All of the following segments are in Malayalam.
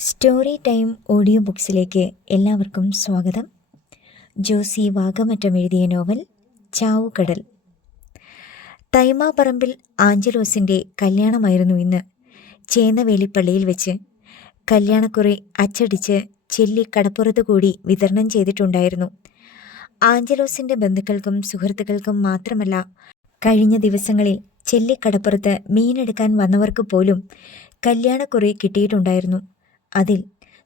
സ്റ്റോറി ടൈം ഓഡിയോ ബുക്സിലേക്ക് എല്ലാവർക്കും സ്വാഗതം. ജോസി വാഗമറ്റം എഴുതിയ നോവൽ ചാവുകടൽ. തൈമാപറമ്പിൽ ആഞ്ചലോസിൻ്റെ കല്യാണമായിരുന്നു ഇന്ന്. ചേന്നവേലിപ്പള്ളിയിൽ വെച്ച് കല്യാണക്കുറി അച്ചടിച്ച് ചെല്ലി കടപ്പുറത്തു കൂടി വിതരണം ചെയ്തിട്ടുണ്ടായിരുന്നു. ആഞ്ചലോസിൻ്റെ ബന്ധുക്കൾക്കും സുഹൃത്തുക്കൾക്കും മാത്രമല്ല, കഴിഞ്ഞ ദിവസങ്ങളിൽ ചെല്ലിക്കടപ്പുറത്ത് മീനെടുക്കാൻ വന്നവർക്ക് പോലും കല്യാണക്കുറി കിട്ടിയിട്ടുണ്ടായിരുന്നു. അതിൽ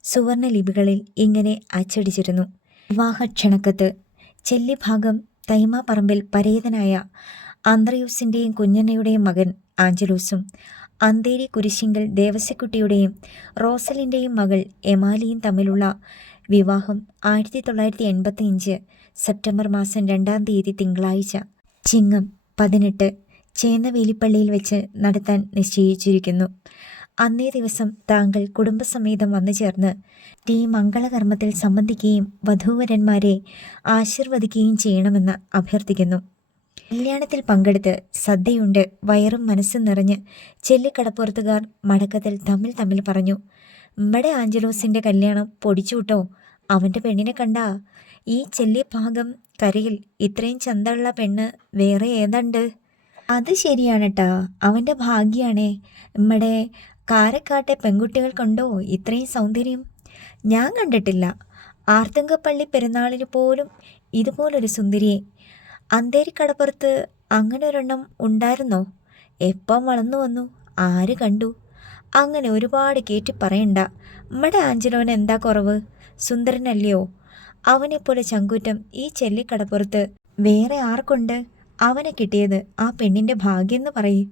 സുവർണ ലിപികളിൽ ഇങ്ങനെ അച്ചടിച്ചിരുന്നു: വിവാഹ ക്ഷണക്കത്ത്. ചെല്ലിഭാഗം തൈമാപറമ്പിൽ പരേതനായ അന്ത്രയൂസിൻ്റെയും കുഞ്ഞണ്ണയുടെയും മകൻ ആഞ്ചലോസും, അന്തേരി കുരിശിങ്കൽ ദേവസ്യക്കുട്ടിയുടെയും റോസലിൻ്റെയും മകൾ എമാലിയും തമ്മിലുള്ള വിവാഹം 1985 സെപ്റ്റംബർ മാസം 2-ാം തീയതി തിങ്കളാഴ്ച ചിങ്ങം 18 ചേന്നവേലിപ്പള്ളിയിൽ വെച്ച് നടത്താൻ നിശ്ചയിച്ചിരിക്കുന്നു. അന്നേ ദിവസം താങ്കൾ കുടുംബസമേതം വന്നു ചേർന്ന് ഈ മംഗളകർമ്മത്തിൽ സംബന്ധിക്കുകയും വധൂവരന്മാരെ ആശീർവദിക്കുകയും ചെയ്യണമെന്ന് അഭ്യർത്ഥിക്കുന്നു. കല്യാണത്തിൽ പങ്കെടുത്ത് സദ്യയുണ്ട് വയറും മനസ്സും നിറഞ്ഞ് ചെല്ലിക്കടപ്പുറത്തുകാർ മടക്കത്തിൽ തമ്മിൽ പറഞ്ഞു: "മ്മടെ ആഞ്ചലോസിൻ്റെ കല്യാണം പൊടിച്ചൂട്ടോ. അവൻ്റെ പെണ്ണിനെ കണ്ടാ? ഈ ചെല്ലിഭാഗം കരയിൽ ഇത്രയും ചന്തമുള്ള പെണ്ണ് വേറെ ഏതാണ്ട്? അത് ശരിയാണട്ടാ, അവൻ്റെ ഭാഗ്യാണേ. മ്മടെ കാരക്കാട്ടെ പെൺകുട്ടികൾക്കുണ്ടോ ഇത്രയും സൗന്ദര്യം? ഞാൻ കണ്ടിട്ടില്ല. ആർത്തുങ്കപ്പള്ളി പെരുന്നാളിന് പോലും ഇതുപോലൊരു സുന്ദരിയെ. അന്തേരിക്കടപ്പുറത്ത് അങ്ങനെ ഒരെണ്ണം ഉണ്ടായിരുന്നോ? എപ്പം വളർന്നു വന്നു? ആര് കണ്ടു? അങ്ങനെ ഒരുപാട് കേറ്റി പറയണ്ട. മ്മടെ ആഞ്ചലോന് എന്താ കുറവ്? സുന്ദരനല്ലയോ? അവനെപ്പോലെ ചങ്കൂറ്റം ഈ ചെല്ലിക്കടപ്പുറത്ത് വേറെ ആർക്കുണ്ട്? അവനെ കിട്ടിയത് ആ പെണ്ണിൻ്റെ ഭാഗ്യെന്ന് പറയ്."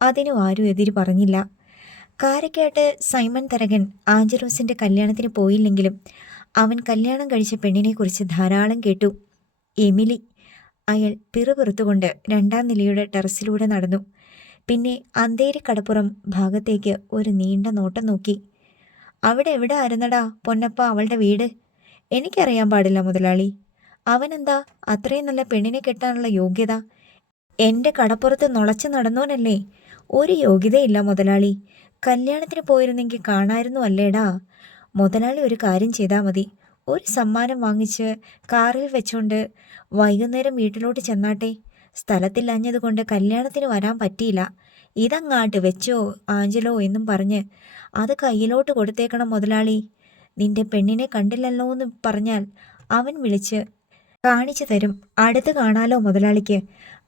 അതിനും ആരും എതിര് പറഞ്ഞില്ല. കാരക്കാട്ട് സൈമൺ തരകൻ ആഞ്ചലോസിൻ്റെ കല്യാണത്തിന് പോയില്ലെങ്കിലും അവൻ കല്യാണം കഴിച്ച പെണ്ണിനെക്കുറിച്ച് ധാരാളം കേട്ടു. എമിലി. അയാൾ പിറുപിറുത്തുകൊണ്ട് 2-ാം നിലയുടെ ടെറസിലൂടെ നടന്നു. പിന്നെ അന്തേരി കടപ്പുറം ഭാഗത്തേക്ക് ഒരു നീണ്ട നോട്ടം നോക്കി. "അവിടെ എവിടെ ആയിരുന്നടാ പൊന്നപ്പ അവളുടെ വീട്?" "എനിക്കറിയാൻ പാടില്ല മുതലാളി. അവനെന്താ അത്രയും നല്ല പെണ്ണിനെ കെട്ടാനുള്ള യോഗ്യത? എൻ്റെ കടപ്പുറത്ത് നുളച്ച് നടന്നോനല്ലേ? ഒരു യോഗ്യതയില്ല മുതലാളി. കല്യാണത്തിന് പോയിരുന്നെങ്കിൽ കാണായിരുന്നു അല്ലേടാ." "മുതലാളി ഒരു കാര്യം ചെയ്താൽ മതി. ഒരു സമ്മാനം വാങ്ങിച്ച് കാറിൽ വെച്ചോണ്ട് വൈകുന്നേരം വീട്ടിലോട്ട് ചെന്നാട്ടെ. സ്ഥലത്തില്ലാഞ്ഞതുകൊണ്ട് കല്യാണത്തിന് വരാൻ പറ്റിയില്ല. ഇതങ്ങാട്ട് വെച്ചോ ആഞ്ചലോ എന്നും പറഞ്ഞ് അത് കയ്യിലോട്ട് കൊടുത്തേക്കണം മുതലാളി. നിന്റെ പെണ്ണിനെ കണ്ടില്ലല്ലോ എന്ന് പറഞ്ഞാൽ അവൻ വിളിച്ച് കാണിച്ചു തരും. അടുത്ത് കാണാലോ മുതലാളിക്ക്."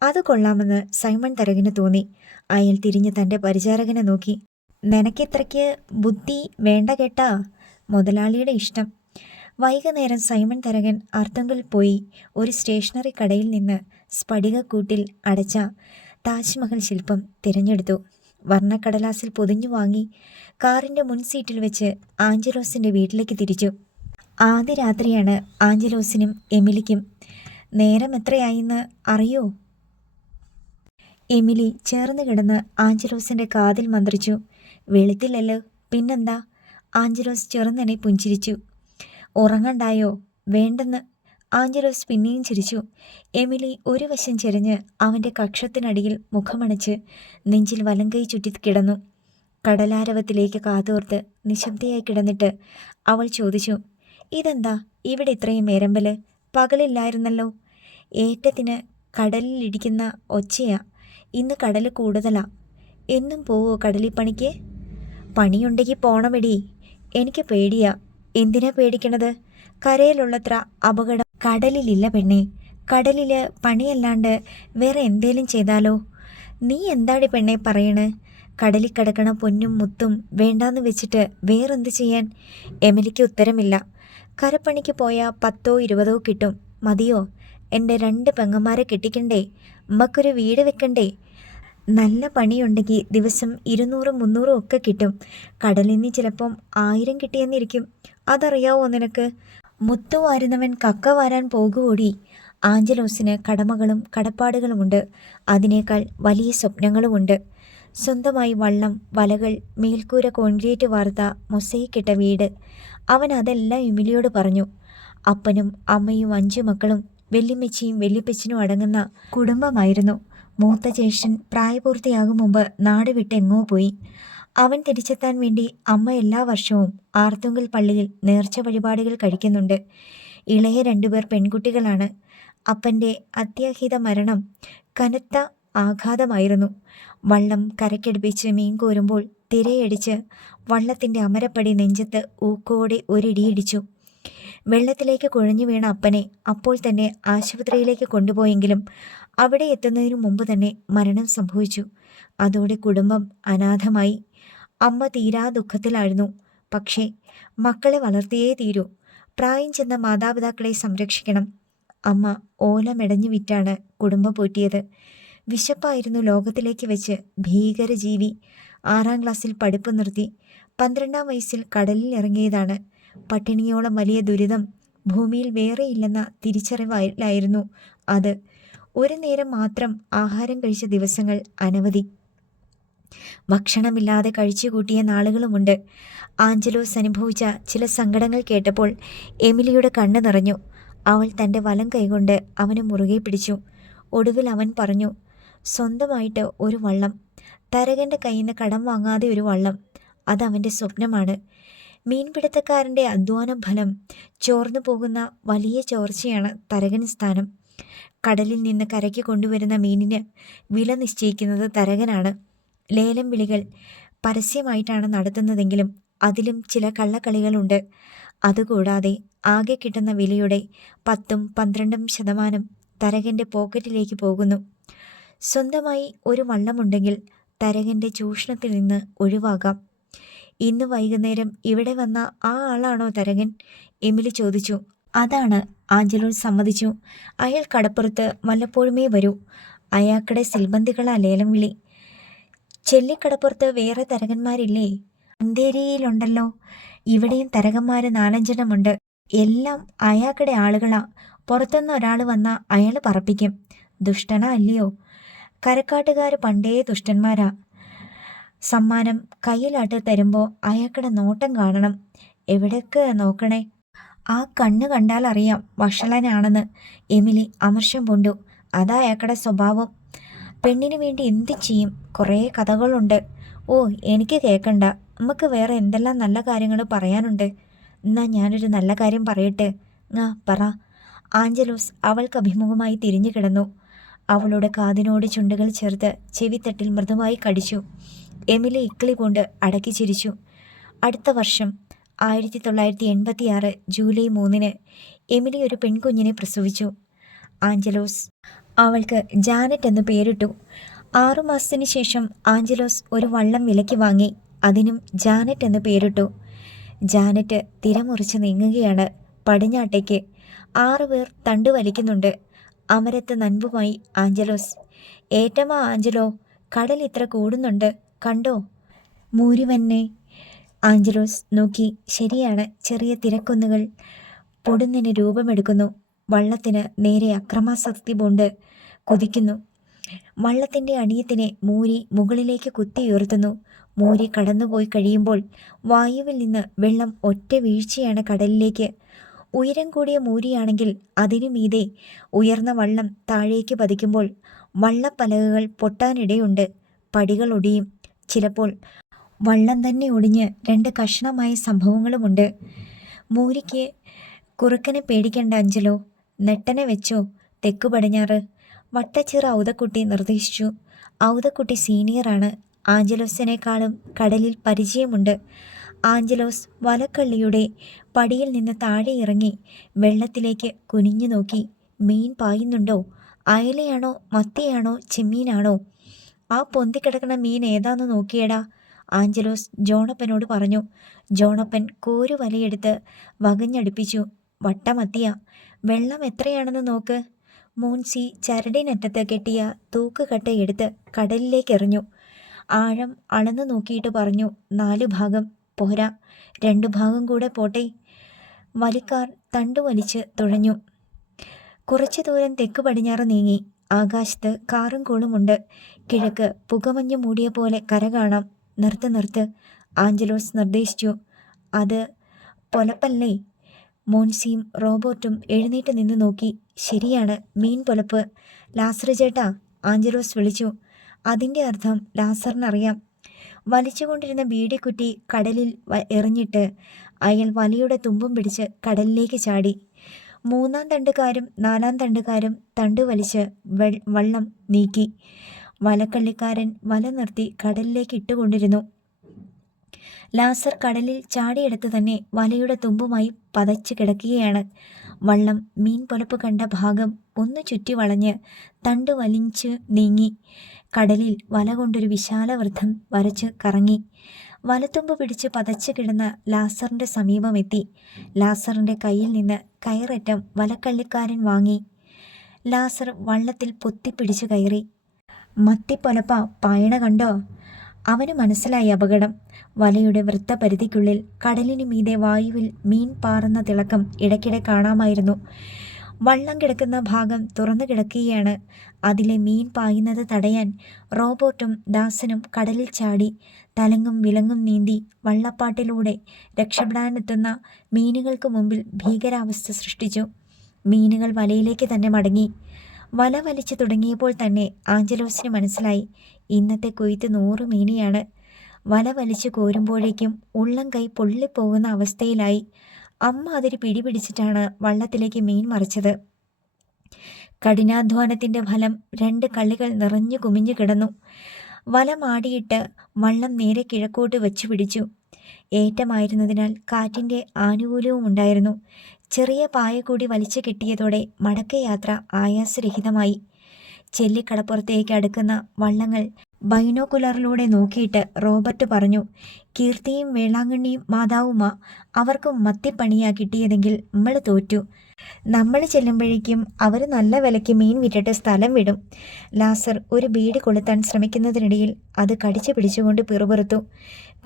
അത് കൊള്ളാമെന്ന് സൈമൺ തരകന് തോന്നി. അയാൾ തിരിഞ്ഞ് തൻ്റെ പരിചാരകനെ നോക്കി. "നിനക്കിത്രയ്ക്ക് ബുദ്ധി വേണ്ട കേട്ടാ. മുതലാളിയുടെ ഇഷ്ടം." വൈകുന്നേരം സൈമൺ തരകൻ അർത്തുങ്കൽ പോയി ഒരു സ്റ്റേഷനറി കടയിൽ നിന്ന് സ്ഫടികക്കൂട്ടിൽ അടച്ച താജ്മഹൽ ശില്പം തിരഞ്ഞെടുത്തു. വർണ്ണക്കടലാസിൽ പൊതിഞ്ഞു വാങ്ങി കാറിൻ്റെ മുൻസീറ്റിൽ വെച്ച് ആഞ്ചലോസിൻ്റെ വീട്ടിലേക്ക് തിരിച്ചു. ആദ്യ രാത്രിയാണ് ആഞ്ചലോസിനും എമിലിക്കും. "നേരം എത്രയായിന്ന് അറിയോ?" എമിലി ചേർന്ന് കിടന്ന് ആഞ്ചലോസിൻ്റെ കാതിൽ മന്ത്രിച്ചു. "വെളുത്തില്ലല്ലോ. പിന്നെന്താ?" ആഞ്ചലോസ് ചെറുന്നനെ പുഞ്ചിരിച്ചു. "ഉറങ്ങണ്ടായോ?" "വേണ്ടെന്ന്." ആഞ്ചലോസ് പിന്നെയും ചിരിച്ചു. എമിലി ഒരു വശം ചെരിഞ്ഞ് അവൻ്റെ കക്ഷത്തിനടിയിൽ മുഖമണച്ച് നെഞ്ചിൽ വലങ്കൈ ചുറ്റി കിടന്നു. കടലാരവത്തിലേക്ക് കാതോർത്ത് നിശബ്ദയായി കിടന്നിട്ട് അവൾ ചോദിച്ചു: "ഇതെന്താ ഇവിടെ ഇത്രയും ഏരമ്പല്? പകലില്ലായിരുന്നല്ലോ." "ഏറ്റത്തിന് കടലിലിടിക്കുന്ന ഒച്ചയാ. ഇന്ന് കടൽ കൂടുതലാ." "എന്നും പോവോ കടലിപ്പണിക്ക്?" "പണിയുണ്ടെങ്കിൽ പോണമെടി." "എനിക്ക് പേടിയാ." "എന്തിനാ പേടിക്കണത്? കരയിലുള്ളത്ര അപകടം കടലിലില്ല പെണ്ണേ. കടലിൽ പണിയല്ലാണ്ട് വേറെ എന്തേലും ചെയ്താലോ?" "നീ എന്താടി പെണ്ണേ പറയണ്? കടലിൽ കിടക്കണ പൊന്നും മുത്തും വേണ്ടാന്ന് വെച്ചിട്ട് വേറെന്ത് ചെയ്യാൻ?" എമിലിക്ക് ഉത്തരമില്ല. "കരപ്പണിക്ക് പോയാൽ 10ഓ 20ഓ കിട്ടും. മതിയോ? എൻ്റെ 2 പെങ്ങന്മാരെ കെട്ടിക്കണ്ടേ? ഉമ്മക്കൊരു വീട് വെക്കണ്ടേ? നല്ല പണിയുണ്ടെങ്കിൽ ദിവസം 200 300 ഒക്കെ കിട്ടും. കടലിൽ നിന്ന് ചിലപ്പം 1000 കിട്ടിയെന്നിരിക്കും. അതറിയാവോ നിനക്ക്? മുത്തു വാരുന്നവൻ കക്ക വാരാൻ പോകുവോടി." ആഞ്ചലോസിന് കടമകളും കടപ്പാടുകളുമുണ്ട്. അതിനേക്കാൾ വലിയ സ്വപ്നങ്ങളുമുണ്ട്. സ്വന്തമായി വള്ളം, വലകൾ, മേൽക്കൂര കോൺക്രീറ്റ് വാർത്ത മൊസൈക്കിട്ട വീട്. അവൻ അതെല്ലാം എമിലിയോട് പറഞ്ഞു. അപ്പനും അമ്മയും 5 മക്കളും വെല്ലിമ്മച്ചിയും വെല്ലിപ്പച്ചനും അടങ്ങുന്ന കുടുംബമായിരുന്നു. മൂത്ത ജ്യേഷ്ഠൻ പ്രായപൂർത്തിയാകും മുമ്പ് നാട് വിട്ട് എങ്ങോ പോയി. അവൻ തിരിച്ചെത്താൻ വേണ്ടി അമ്മ എല്ലാ വർഷവും ആർത്തുങ്കൽ പള്ളിയിൽ നേർച്ച വഴിപാടുകൾ കഴിക്കുന്നുണ്ട്. ഇളയ 2 പേർ പെൺകുട്ടികളാണ്. അപ്പൻ്റെ അത്യാഹിത മരണം കനത്ത ആഘാതമായിരുന്നു. വള്ളം കരയ്ക്കടുപ്പിച്ച് മീൻ കോരുമ്പോൾ തിരയടിച്ച് വള്ളത്തിൻ്റെ അമരപ്പടി നെഞ്ചത്ത് ഊക്കോടെ ഒരിടിയിടിച്ചു. വെള്ളത്തിലേക്ക് കുഴഞ്ഞു വീണ അപ്പനെ അപ്പോൾ തന്നെ ആശുപത്രിയിലേക്ക് കൊണ്ടുപോയെങ്കിലും അവിടെ എത്തുന്നതിനു മുമ്പ് തന്നെ മരണം സംഭവിച്ചു. അതോടെ കുടുംബം അനാഥമായി. അമ്മ തീരാ ദുഃഖത്തിലായിരുന്നു. പക്ഷേ മക്കളെ വളർത്തിയേ തീരൂ. പ്രായം ചെന്ന മാതാപിതാക്കളെ സംരക്ഷിക്കണം. അമ്മ ഓല മെടഞ്ഞു വിറ്റാണ് കുടുംബം പോറ്റിയത്. വിശപ്പായിരുന്നു ലോകത്തിലേക്ക് വെച്ച് ഭീകരജീവി. 6ാം ക്ലാസ്സിൽ പഠിപ്പ് നിർത്തി. 12ാം വയസ്സിൽ കടലിൽ ഇറങ്ങിയതാണ്. പട്ടിണിയോളം വലിയ ദുരിതം ഭൂമിയിൽ വേറെയില്ലെന്ന തിരിച്ചറിവിലായിരുന്നു അത്. ഒരു നേരം മാത്രം ആഹാരം കഴിച്ച ദിവസങ്ങൾ അനവധി. ഭക്ഷണമില്ലാതെ കഴിച്ചുകൂട്ടിയ നാളുകളുമുണ്ട്. ആഞ്ചലോസ് അനുഭവിച്ച ചില സങ്കടങ്ങൾ കേട്ടപ്പോൾ എമിലിയുടെ കണ്ണ് നിറഞ്ഞു. അവൾ തൻ്റെ വലം കൈകൊണ്ട് അവനെ മുറുകെ പിടിച്ചു. ഒടുവിൽ അവൻ പറഞ്ഞു, സ്വന്തമായിട്ട് ഒരു വള്ളം, തരകൻ്റെ കയ്യിൽ നിന്ന് കടം വാങ്ങാതെ ഒരു വള്ളം. അതവൻ്റെ സ്വപ്നമാണ്. മീൻപിടുത്തക്കാരൻ്റെ അധ്വാന ഫലം ചോർന്നു പോകുന്ന വലിയ ചോർച്ചയാണ് തരകൻ സ്ഥാനം. കടലിൽ നിന്ന് കരയ്ക്ക് കൊണ്ടുവരുന്ന മീനിന് വില നിശ്ചയിക്കുന്നത് തരകനാണ്. ലേലം വിളികൾ പരസ്യമായിട്ടാണ് നടത്തുന്നതെങ്കിലും അതിലും ചില കള്ളക്കളികളുണ്ട്. അതുകൂടാതെ ആകെ കിട്ടുന്ന വിലയുടെ 10-12% തരകൻ്റെ പോക്കറ്റിലേക്ക് പോകുന്നു. സ്വന്തമായി ഒരു വള്ളമുണ്ടെങ്കിൽ തരകൻ്റെ ചൂഷണത്തിൽ നിന്ന് ഒഴിവാകാം. ഇന്ന് വൈകുന്നേരം ഇവിടെ വന്ന ആ ആളാണോ തരകൻ? എമിലി ചോദിച്ചു. അതാണ്, ആഞ്ചലോസ് സമ്മതിച്ചു. അയാൾ കടപ്പുറത്ത് വല്ലപ്പോഴുമേ വരൂ. അയാൾക്കടെ സിൽബന്തികളാ ലേലം വിളി. ചെല്ലിക്കടപ്പുറത്ത് വേറെ തരകന്മാരില്ലേ? അന്തേരിയിലുണ്ടല്ലോ. ഇവിടെയും തരകന്മാർ 4-5 എല്ലാം അയാൾക്കടെ ആളുകളാ. പുറത്തുനിന്ന് ഒരാൾ വന്നാൽ അയാൾ പറപ്പിക്കും. ദുഷ്ടനാ അല്ലയോ? കരക്കാട്ടുകാർ പണ്ടേ ദുഷ്ടന്മാരാ. സമ്മാനം കയ്യിലാട്ട് തരുമ്പോൾ അയാൾക്കടെ നോട്ടം കാണണം. എവിടേക്ക് നോക്കണേ? ആ കണ്ണ് കണ്ടാൽ അറിയാം വഷളനാണെന്ന്. എമിലി അമർഷം പൂണ്ടു. അതാ അയാൾക്കടെ സ്വഭാവം. പെണ്ണിനു വേണ്ടി എന്ത് ചെയ്യും. കുറേ കഥകളുണ്ട്. ഓ, എനിക്ക് കേൾക്കണ്ട. നമുക്ക് വേറെ എന്തെല്ലാം നല്ല കാര്യങ്ങൾ പറയാനുണ്ട്. എന്നാ ഞാനൊരു നല്ല കാര്യം പറയട്ടെ. പറ. ആഞ്ചലോസ് അവൾക്ക് അഭിമുഖമായി തിരിഞ്ഞു കിടന്നു. അവളുടെ കാതിനോട് ചുണ്ടുകൾ ചേർത്ത് ചെവിത്തട്ടിൽ മൃദുവായി കടിച്ചു. എമിലി ഇക്കിളി കൊണ്ട് അടക്കി ചിരിച്ചു. അടുത്ത വർഷം 1986 ജൂലൈ 3 എമിലി ഒരു പെൺകുഞ്ഞിനെ പ്രസവിച്ചു. ആഞ്ചലോസ് അവൾക്ക് ജാനറ്റ് എന്ന് പേരിട്ടു. 6 മാസത്തിന് ശേഷം ആഞ്ചലോസ് ഒരു വള്ളം വിലയ്ക്ക് വാങ്ങി. അതിനും ജാനറ്റ് എന്ന് പേരിട്ടു. ജാനറ്റ് തിരമുറിച്ച് നീങ്ങുകയാണ് പടിഞ്ഞാട്ടേക്ക്. 6 പേർ തണ്ടു വലിക്കുന്നുണ്ട്. അമരത്ത് നൻപുമായി ആഞ്ചലോസ്. ഏറ്റമാ ആഞ്ചലോ, കടൽ ഇത്ര കൂടുന്നുണ്ട് കണ്ടോ? മൂരിവന്നെ. ആഞ്ചലോസ് നോക്കി. ശരിയാണ്, ചെറിയ തിരക്കൊന്നുകൾ പൊടുന്നിന് രൂപമെടുക്കുന്നു. വള്ളത്തിന് നേരെ അക്രമാസക്തി കൊണ്ട് കുതിക്കുന്നു. വള്ളത്തിൻ്റെ അണിയത്തിനെ മൂരി മുകളിലേക്ക് കുത്തിയുയർത്തുന്നു. മൂരി കടന്നുപോയി കഴിയുമ്പോൾ വായുവിൽ നിന്ന് വെള്ളം ഒറ്റ വീഴ്ചയാണ് കടലിലേക്ക്. ഉയരം കൂടിയ മൂരിയാണെങ്കിൽ അതിനു മീതെ ഉയർന്ന വള്ളം താഴേക്ക് പതിക്കുമ്പോൾ വള്ളപ്പലകകൾ പൊട്ടാനിടയുണ്ട്. പടികൾ ഒടിയും. ചിലപ്പോൾ വള്ളം തന്നെ ഒടിഞ്ഞ് 2 കഷ്ണമായ സംഭവങ്ങളുമുണ്ട്. മൂരിക്ക് കുറുക്കനെ പേടിക്കേണ്ട അഞ്ചലോ. നെട്ടനെ വെച്ചോ തെക്കു പടിഞ്ഞാറ്. വട്ടച്ചിറ ഔതക്കുട്ടി നിർദ്ദേശിച്ചു. ഔതക്കുട്ടി സീനിയറാണ്. ആഞ്ചലോസിനേക്കാളും കടലിൽ പരിചയമുണ്ട്. ആഞ്ചലോസ് വലക്കള്ളിയുടെ പടിയിൽ നിന്ന് താഴെ ഇറങ്ങി വെള്ളത്തിലേക്ക് കുനിഞ്ഞു നോക്കി. മീൻ പായുന്നുണ്ടോ? അയലയാണോ മത്തിയാണോ ചെമ്മീനാണോ? ആ പൊന്തിക്കിടക്കണ മീൻ ഏതാന്ന് നോക്കിയടാ, ആഞ്ചലോസ് ജോണപ്പനോട് പറഞ്ഞു. ജോണപ്പൻ കോരുവലയെടുത്ത് വകഞ്ഞടുപ്പിച്ചു. വട്ടമത്തിയ. വെള്ളം എത്രയാണെന്ന് നോക്ക്. മോൻസി ചരടിനറ്റത്ത് കെട്ടിയ തൂക്കുകട്ട എടുത്ത് കടലിലേക്കെറിഞ്ഞു. ആഴം അളന്നു നോക്കിയിട്ട് പറഞ്ഞു, 4 ഭാഗം പോരാ, 2 ഭാഗം കൂടെ പോട്ടെ. വലിക്കാർ തണ്ടുവലിച്ച് തുഴഞ്ഞു. കുറച്ചു ദൂരം തെക്ക് പടിഞ്ഞാറ് നീങ്ങി. ആകാശത്ത് കാറും കോളുമുണ്ട്. കിഴക്ക് പുകമഞ്ഞു മൂടിയ പോലെ കര കാണാം. നിർത്ത്, ആഞ്ചലോസ് നിർദ്ദേശിച്ചു. അത് പൊലപ്പല്ലേ? മോൻസിയും റോബോട്ടും എഴുന്നേറ്റ് നിന്ന് നോക്കി. ശരിയാണ്, മീൻ പൊലപ്പ്. ലാസർ ചേട്ടാ, ആഞ്ചലോസ് വിളിച്ചു. അതിൻ്റെ അർത്ഥം ലാസറിനറിയാം. വലിച്ചുകൊണ്ടിരുന്ന ബീഡിക്കുറ്റി കടലിൽ എറിഞ്ഞിട്ട് അയാൾ വലയുടെ തുമ്പും പിടിച്ച് കടലിലേക്ക് ചാടി. മൂന്നാം തണ്ടുകാരും നാലാം തണ്ടുകാരും തണ്ടു വലിച്ച് വള്ളം നീക്കി. വലക്കള്ളിക്കാരൻ വല നിർത്തി കടലിലേക്ക് ഇട്ടുകൊണ്ടിരുന്നു. ലാസർ കടലിൽ ചാടിയെടുത്ത് തന്നെ വലയുടെ തുമ്പുമായി പതച്ച് കിടക്കുകയാണ്. വള്ളം മീൻ പൊലപ്പ് കണ്ട ഭാഗം ഒന്ന് ചുറ്റി വളഞ്ഞ് തണ്ടു വലിച്ചു നീങ്ങി. കടലിൽ വല കൊണ്ടൊരു വിശാല വൃത്തം വരച്ച് കറങ്ങി. വലത്തുമ്പ് പിടിച്ച് പതച്ച് കിടന്ന ലാസറിൻ്റെ സമീപമെത്തി. ലാസറിൻ്റെ കയ്യിൽ നിന്ന് കയററ്റം വലക്കള്ളിക്കാരൻ വാങ്ങി. ലാസർ വള്ളത്തിൽ പൊത്തിപ്പിടിച്ചു കയറി. മത്തിപ്പൊലപ്പ പായണ കണ്ടോ? അവന് മനസ്സിലായി അപകടം. വലയുടെ വൃത്തപരിധിക്കുള്ളിൽ കടലിനു മീതെ വായുവിൽ മീൻ പാറുന്ന തിളക്കം ഇടയ്ക്കിടെ കാണാമായിരുന്നു. വള്ളം കിടക്കുന്ന ഭാഗം തുറന്നു കിടക്കുകയാണ്. അതിലെ മീൻ പായുന്നത് തടയാൻ റോബോട്ടും ദാസനും കടലിൽ ചാടി തലങ്ങും വിലങ്ങും നീന്തി വള്ളപ്പാട്ടിലൂടെ രക്ഷപ്പെടാനെത്തുന്ന മീനുകൾക്ക് മുമ്പിൽ ഭീകരാവസ്ഥ സൃഷ്ടിച്ചു. മീനുകൾ വലയിലേക്ക് തന്നെ മടങ്ങി. വല വലിച്ചു തുടങ്ങിയപ്പോൾ തന്നെ ആഞ്ചലോസിന് മനസ്സിലായി, ഇന്നത്തെ കൊയ്ത്ത് 100 മീനെയാണ്. വല വലിച്ചു കോരുമ്പോഴേക്കും ഉള്ളം കൈ പൊള്ളിപ്പോകുന്ന അവസ്ഥയിലായി. അമ്മാതിരി പിടിപിടിച്ചിട്ടാണ് വള്ളത്തിലേക്ക് മീൻ മറിച്ചത്. കഠിനാധ്വാനത്തിൻ്റെ ഫലം 2 കള്ളികൾ നിറഞ്ഞു കുമിഞ്ഞു കിടന്നു. വല മാടിയിട്ട് വള്ളം നേരെ കിഴക്കോട്ട് വച്ചു പിടിച്ചു. ഏറ്റമായിരുന്നതിനാൽ കാറ്റിൻ്റെ ആനുകൂല്യവും ഉണ്ടായിരുന്നു. ചെറിയ പായ കൂടി വലിച്ചു കെട്ടിയതോടെ മടക്കയാത്ര ആയാസരഹിതമായി. ചെല്ലിക്കടപ്പുറത്തേക്ക് അടുക്കുന്ന വള്ളങ്ങൾ ബൈനോക്കുലറിലൂടെ നോക്കിയിട്ട് റോബർട്ട് പറഞ്ഞു, കീർത്തിയും വേളാങ്കണ്ണിയും മാതാവുമാ, അവർക്കും മത്തിപ്പണിയാ കിട്ടിയതെങ്കിൽ നമ്മൾ തോറ്റു. നമ്മൾ ചെല്ലുമ്പോഴേക്കും അവർ നല്ല വിലയ്ക്ക് മീൻ വിറ്റിട്ട് സ്ഥലം വിടും. ലാസർ ഒരു ബീഡി കൊളുത്താൻ ശ്രമിക്കുന്നതിനിടയിൽ അത് കടിച്ചു പിടിച്ചുകൊണ്ട് പിറുപിറുത്തു.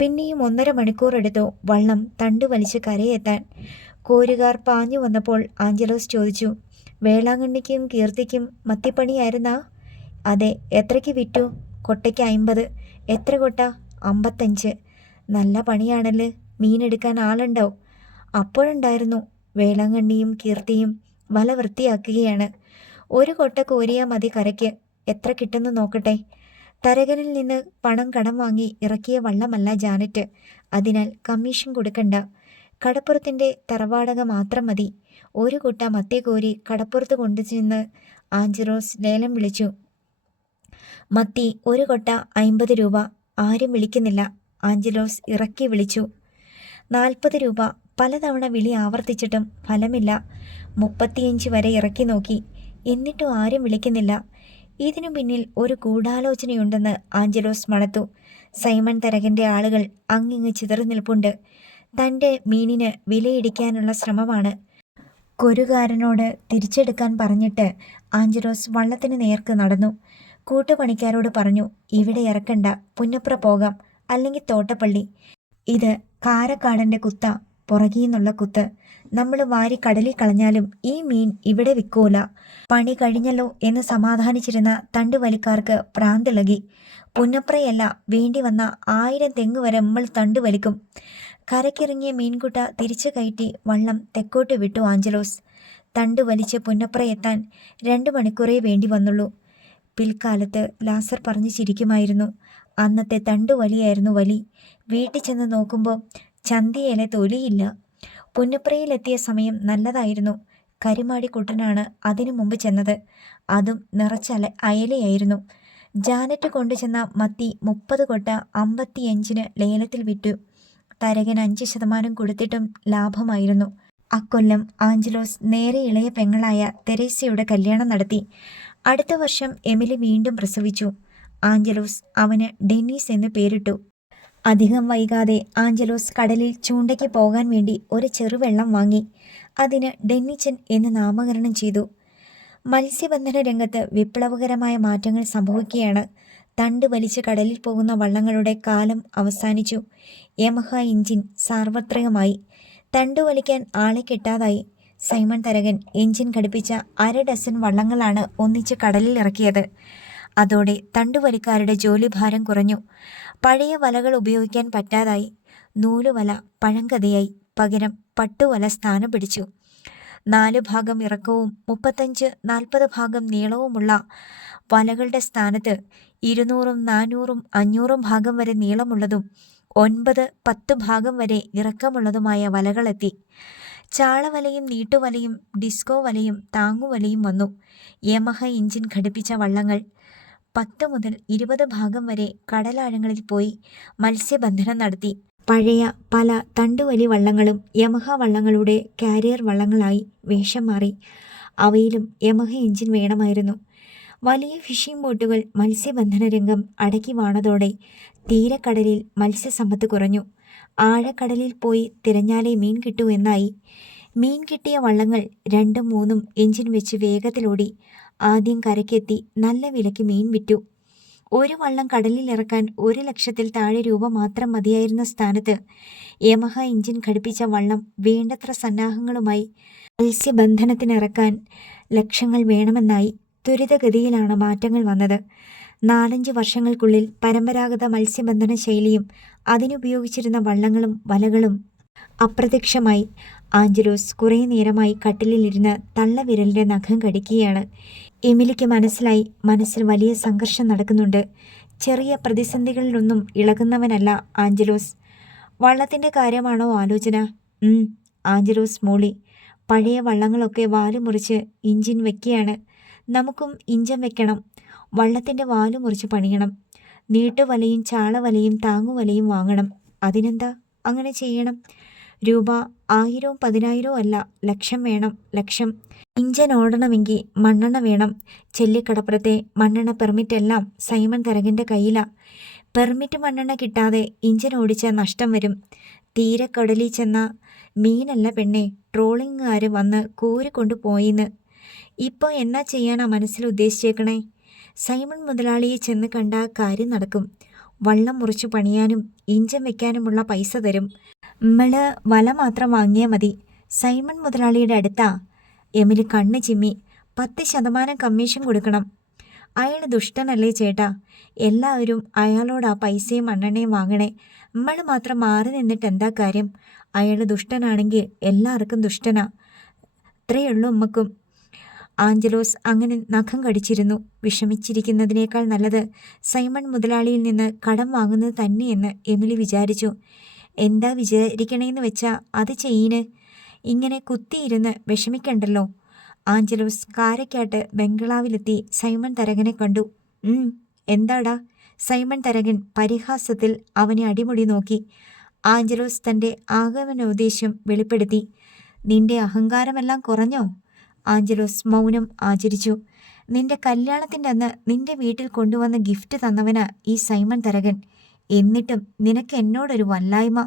പിന്നെയും 1.5 മണിക്കൂർ എടുത്തു വള്ളം തണ്ടു വലിച്ച് കരയെത്താൻ. കോരുകാർ പാഞ്ഞു വന്നപ്പോൾ ആഞ്ചലോസ് ചോദിച്ചു, വേളാങ്കണ്ണിക്കും കീർത്തിക്കും മത്തിപ്പണിയായിരുന്നാ? അതെ. എത്രയ്ക്ക് വിറ്റു? കൊട്ടയ്ക്ക് 50. എത്ര കൊട്ട? 55. നല്ല പണിയാണല്ലേ. മീനെടുക്കാൻ ആളുണ്ടോ? അപ്പോഴുണ്ടായിരുന്നു. വേളാങ്കണ്ണിയും കീർത്തിയും വല വൃത്തിയാക്കുകയാണ്. 1 കൊട്ട കോരിയാൽ മതി കരയ്ക്ക്. എത്ര കിട്ടുന്നു നോക്കട്ടെ. തരകനിൽ നിന്ന് പണം കടം വാങ്ങി ഇറക്കിയ വള്ളമല്ല ജാനറ്റ്. അതിനാൽ കമ്മീഷൻ കൊടുക്കണ്ട. കടപ്പുറത്തിൻ്റെ തറവാടക മാത്രം മതി. 1 കൊട്ട മത്തി കോരി കടപ്പുറത്ത് കൊണ്ടുചെന്ന് ആഞ്ചലോസ് ലേലം വിളിച്ചു. മത്തി 1 കൊട്ട 50 രൂപ. ആരും വിളിക്കുന്നില്ല. ആഞ്ചലോസ് ഇറക്കി വിളിച്ചു. 40 രൂപ. പലതവണ വിളി ആവർത്തിച്ചിട്ടും ഫലമില്ല. 35 വരെ ഇറക്കി നോക്കി. എന്നിട്ടും ആരും വിളിക്കുന്നില്ല. ഇതിനു പിന്നിൽ ഒരു ഗൂഢാലോചനയുണ്ടെന്ന് ആഞ്ചലോസ് മണത്തു. സൈമൺ തരകൻ്റെ ആളുകൾ അങ്ങിങ്ങ് ചിതറി നിൽപ്പുണ്ട്. തൻ്റെ മീനിന് വിലയിടിക്കാനുള്ള ശ്രമമാണ്. കൊരുകാരനോട് തിരിച്ചെടുക്കാൻ പറഞ്ഞിട്ട് ആഞ്ചലോസ് വള്ളത്തിന് നേർക്ക് നടന്നു. കൂട്ടുപണിക്കാരോട് പറഞ്ഞു, ഇവിടെ ഇറക്കണ്ട, പുന്നപ്ര പോകാം, അല്ലെങ്കിൽ തോട്ടപ്പള്ളി. ഇത് കാരക്കാടൻ്റെ കുത്ത, പുറകീന്നുള്ള കുത്ത്. നമ്മൾ വാരി കടലിൽ കളഞ്ഞാലും ഈ മീൻ ഇവിടെ വിൽക്കൂല. പണി കഴിഞ്ഞല്ലോ എന്ന് സമാധാനിച്ചിരുന്ന തണ്ടുവലിക്കാർക്ക് പ്രാന്തിളകി. പുന്നപ്രയല്ല, വേണ്ടി വന്ന 1000 തെങ്ങ് വരെ നമ്മൾ തണ്ടുവലിക്കും. കരക്കിറങ്ങിയ മീൻകുട്ട തിരിച്ചു കയറ്റി വള്ളം തെക്കോട്ട് വിട്ടു ആഞ്ചലോസ്. തണ്ടു വലിച്ച് പുന്നപ്ര എത്താൻ 2 മണിക്കൂറേ വേണ്ടി വന്നുള്ളൂ. പിൽക്കാലത്ത് ലാസർ പറഞ്ഞു ചിരിക്കുമായിരുന്നു. അന്നത്തെ തണ്ടുവലിയായിരുന്നു വലി. വീട്ടിൽ ചെന്ന് നോക്കുമ്പോൾ ചന്തിയിലെ തൊലിയില്ല. പുന്നപ്രയിലെത്തിയ സമയം നല്ലതായിരുന്നു. കരിമാടി കുട്ടനാണ് അതിനു മുമ്പ് ചെന്നത്. അതും നിറച്ച അയലയായിരുന്നു. ജാനറ്റ് കൊണ്ടുചെന്ന മത്തി 30 കൊട്ട 55-ന് ലേലത്തിൽ വിറ്റു. തരകൻ 5% കൊടുത്തിട്ടും ലാഭമായിരുന്നു. അക്കൊല്ലം ആഞ്ചലോസ് നേരെ ഇളയ പെങ്ങളായ തെരേസയുടെ കല്യാണം നടത്തി. അടുത്ത വർഷം എമിലി വീണ്ടും പ്രസവിച്ചു. ആഞ്ചലോസ് അവന് ഡെന്നീസ് എന്ന് പേരിട്ടു. അധികം വൈകാതെ ആഞ്ചലോസ് കടലിൽ ചൂണ്ടയ്ക്ക് പോകാൻ വേണ്ടി ഒരു ചെറുവെള്ളം വാങ്ങി. അതിന് ഡെന്നിച്ചൻ എന്ന് നാമകരണം ചെയ്തു. മത്സ്യബന്ധന രംഗത്ത് വിപ്ലവകരമായ മാറ്റങ്ങൾ സംഭവിക്കുകയാണ്. തണ്ട് വലിച്ച് കടലിൽ പോകുന്ന വള്ളങ്ങളുടെ കാലം അവസാനിച്ചു. യമഹ എഞ്ചിൻ സാർവത്രികമായി. തണ്ടു വലിക്കാൻ ആളെ കിട്ടാതായി. സൈമൺ തരകൻ എഞ്ചിൻ ഘടിപ്പിച്ച 1/2 ഡസൻ വള്ളങ്ങളാണ് ഒന്നിച്ച് കടലിൽ ഇറക്കിയത്. അതോടെ തണ്ടുവലിക്കാരുടെ ജോലിഭാരം കുറഞ്ഞു. പഴയ വലകൾ ഉപയോഗിക്കാൻ പറ്റാതായി. നൂലുവല പഴങ്കഥയായി. പകരം പട്ടുവല സ്ഥാനം പിടിച്ചു. 4 ഭാഗം ഇറക്കവും 35-40 ഭാഗം നീളവുമുള്ള വലകളുടെ സ്ഥാനത്ത് 200-ഉം 400-ഉം 500-ഉം ഭാഗം വരെ നീളമുള്ളതും 9-10 ഭാഗം വരെ ഇറക്കമുള്ളതുമായ വലകളെത്തി. ചാളവലയും നീട്ടുവലയും ഡിസ്കോ വലയും താങ്ങുവലയും വന്നു. യമഹ എഞ്ചിൻ ഘടിപ്പിച്ച വള്ളങ്ങൾ 10 മുതൽ 20 ഭാഗം വരെ കടലാഴങ്ങളിൽ പോയി മത്സ്യബന്ധനം നടത്തി. പഴയ പല തണ്ടുവലി വള്ളങ്ങളും യമഹ വള്ളങ്ങളുടെ കാരിയർ വള്ളങ്ങളായി വേഷം മാറി. അവയിലും യമഹ എഞ്ചിൻ വേണമായിരുന്നു. വലിയ ഫിഷിംഗ് ബോട്ടുകൾ മത്സ്യബന്ധന രംഗം അടക്കി വാണതോടെ തീരക്കടലിൽ മത്സ്യസമ്പത്ത് കുറഞ്ഞു. ആഴക്കടലിൽ പോയി തിരഞ്ഞാലേ മീൻ കിട്ടൂ എന്നായി. മീൻ കിട്ടിയ വള്ളങ്ങൾ 2-3 എഞ്ചിൻ വെച്ച് വേഗത്തിലോടി. ആദ്യം കരയ്ക്കെത്തി നല്ല വിലയ്ക്ക് മീൻ വിറ്റു. ഒരു വള്ളം കടലിൽ ഇറക്കാൻ 1 ലക്ഷത്തിൽ താഴെ രൂപ മാത്രം മതിയായിരുന്ന സ്ഥാനത്ത് യമഹ എഞ്ചിൻ ഘടിപ്പിച്ച വള്ളം വേണ്ടത്ര സന്നാഹങ്ങളുമായി മത്സ്യബന്ധനത്തിനിറക്കാൻ ലക്ഷങ്ങൾ വേണമെന്നായി. ത്വരിതഗതിയിലാണ് മാറ്റങ്ങൾ വന്നത്. 4-5 വർഷങ്ങൾക്കുള്ളിൽ പരമ്പരാഗത മത്സ്യബന്ധന ശൈലിയും അതിനുപയോഗിച്ചിരുന്ന വള്ളങ്ങളും വലകളും അപ്രത്യക്ഷമായി. ആഞ്ചലോസ് കുറേ നേരമായി കട്ടിലിരുന്ന് തള്ളവിരലിൻ്റെ നഖം കടിക്കുകയാണ്. എമിലിക്ക് മനസ്സിലായി, മനസ്സിൽ വലിയ സംഘർഷം നടക്കുന്നുണ്ട്. ചെറിയ പ്രതിസന്ധികളിലൊന്നും ഇളകുന്നവനല്ല ആഞ്ചലോസ്. വള്ളത്തിൻ്റെ കാര്യമാണോ ആലോചന? ആഞ്ചലോസ് മൂളി. പഴയ വള്ളങ്ങളൊക്കെ വാല് മുറിച്ച് ഇഞ്ചിൻ വെക്കുകയാണ്. നമുക്കും ഇഞ്ചൻ വെക്കണം. വള്ളത്തിൻ്റെ വാല് മുറിച്ച് പണിയണം. നീട്ടുവലയും ചാളവലയും താങ്ങുവലയും വാങ്ങണം. അതിനെന്താ, അങ്ങനെ ചെയ്യണം. രൂപ 1000-ഉം 10,000-ഉം അല്ല, ലക്ഷം വേണം, ലക്ഷം. ഇഞ്ചൻ ഓടണമെങ്കിൽ മണ്ണെണ്ണ വേണം. ചെല്ലിക്കടപ്പുറത്തെ മണ്ണെണ്ണ പെർമിറ്റെല്ലാം സൈമൺ തരകൻ്റെ കയ്യിലാണ്. പെർമിറ്റ് മണ്ണെണ്ണ കിട്ടാതെ ഇഞ്ചൻ ഓടിച്ചാൽ നഷ്ടം വരും. തീരക്കടലിൽ ചെന്ന മീനല്ല പെണ്ണെ, ട്രോളിങ്ങുകാർ വന്ന് കോരിക്കൊണ്ടു പോയിന്ന്. ഇപ്പോൾ എന്നാ ചെയ്യാനാ മനസ്സിൽ ഉദ്ദേശിച്ചേക്കണേ? സൈമൺ മുതലാളിയെ ചെന്ന് കണ്ട കാര്യം നടക്കും. വള്ളം മുറിച്ചു പണിയാനും ഇഞ്ചൻ വെക്കാനുമുള്ള പൈസ തരും. നമ്മള് വല മാത്രം വാങ്ങിയാൽ മതി. സൈമൺ മുതലാളിയുടെ അടുത്താ. എമിലി കണ്ണ് ചിമ്മി. 10% കമ്മീഷൻ കൊടുക്കണം. അയാൾ ദുഷ്ടനല്ലേ ചേട്ടാ? എല്ലാവരും അയാളോടാ പൈസയും മണ്ണെണ്ണയും വാങ്ങണേ. നമ്മൾ മാത്രം മാറി നിന്നിട്ട് എന്താ കാര്യം? അയാൾ ദുഷ്ടനാണെങ്കിൽ എല്ലാവർക്കും ദുഷ്ടനാ. അത്രയുള്ളൂ ഉമ്മക്കും. ആഞ്ചലോസ് അങ്ങനെ നഖം കടിച്ചിരുന്നു. വിഷമിച്ചിരിക്കുന്നതിനേക്കാൾ നല്ലത് സൈമൺ മുതലാളിയിൽ നിന്ന് കടം വാങ്ങുന്നത് തന്നെയെന്ന് എമിലി വിചാരിച്ചു. എന്താ വിചാരിക്കണേന്ന് വെച്ചാ അത് ചെയ്യണ്. ഇങ്ങനെ കുത്തിയിരുന്ന് വിഷമിക്കണ്ടല്ലോ. ആഞ്ചലോസ് കാരക്കാട്ട് ബംഗ്ലാവിലെത്തി സൈമൺ തരകനെ കണ്ടു. എന്താടാ? സൈമൺ തരകൻ പരിഹാസത്തിൽ അവനെ അടിമുടി നോക്കി. ആഞ്ചലോസ് തൻ്റെ ആഗമനോദ്ദേശം വെളിപ്പെടുത്തി. നിന്റെ അഹങ്കാരമെല്ലാം കുറഞ്ഞോ? ആഞ്ചലോസ് മൗനം ആചരിച്ചു. നിന്റെ കല്യാണത്തിൻ്റെ അന്ന് നിന്റെ വീട്ടിൽ കൊണ്ടുവന്ന് ഗിഫ്റ്റ് തന്നവനാ ഈ സൈമൺ തരകൻ. എന്നിട്ടും നിനക്ക് എന്നോടൊരു വല്ലായ്മ.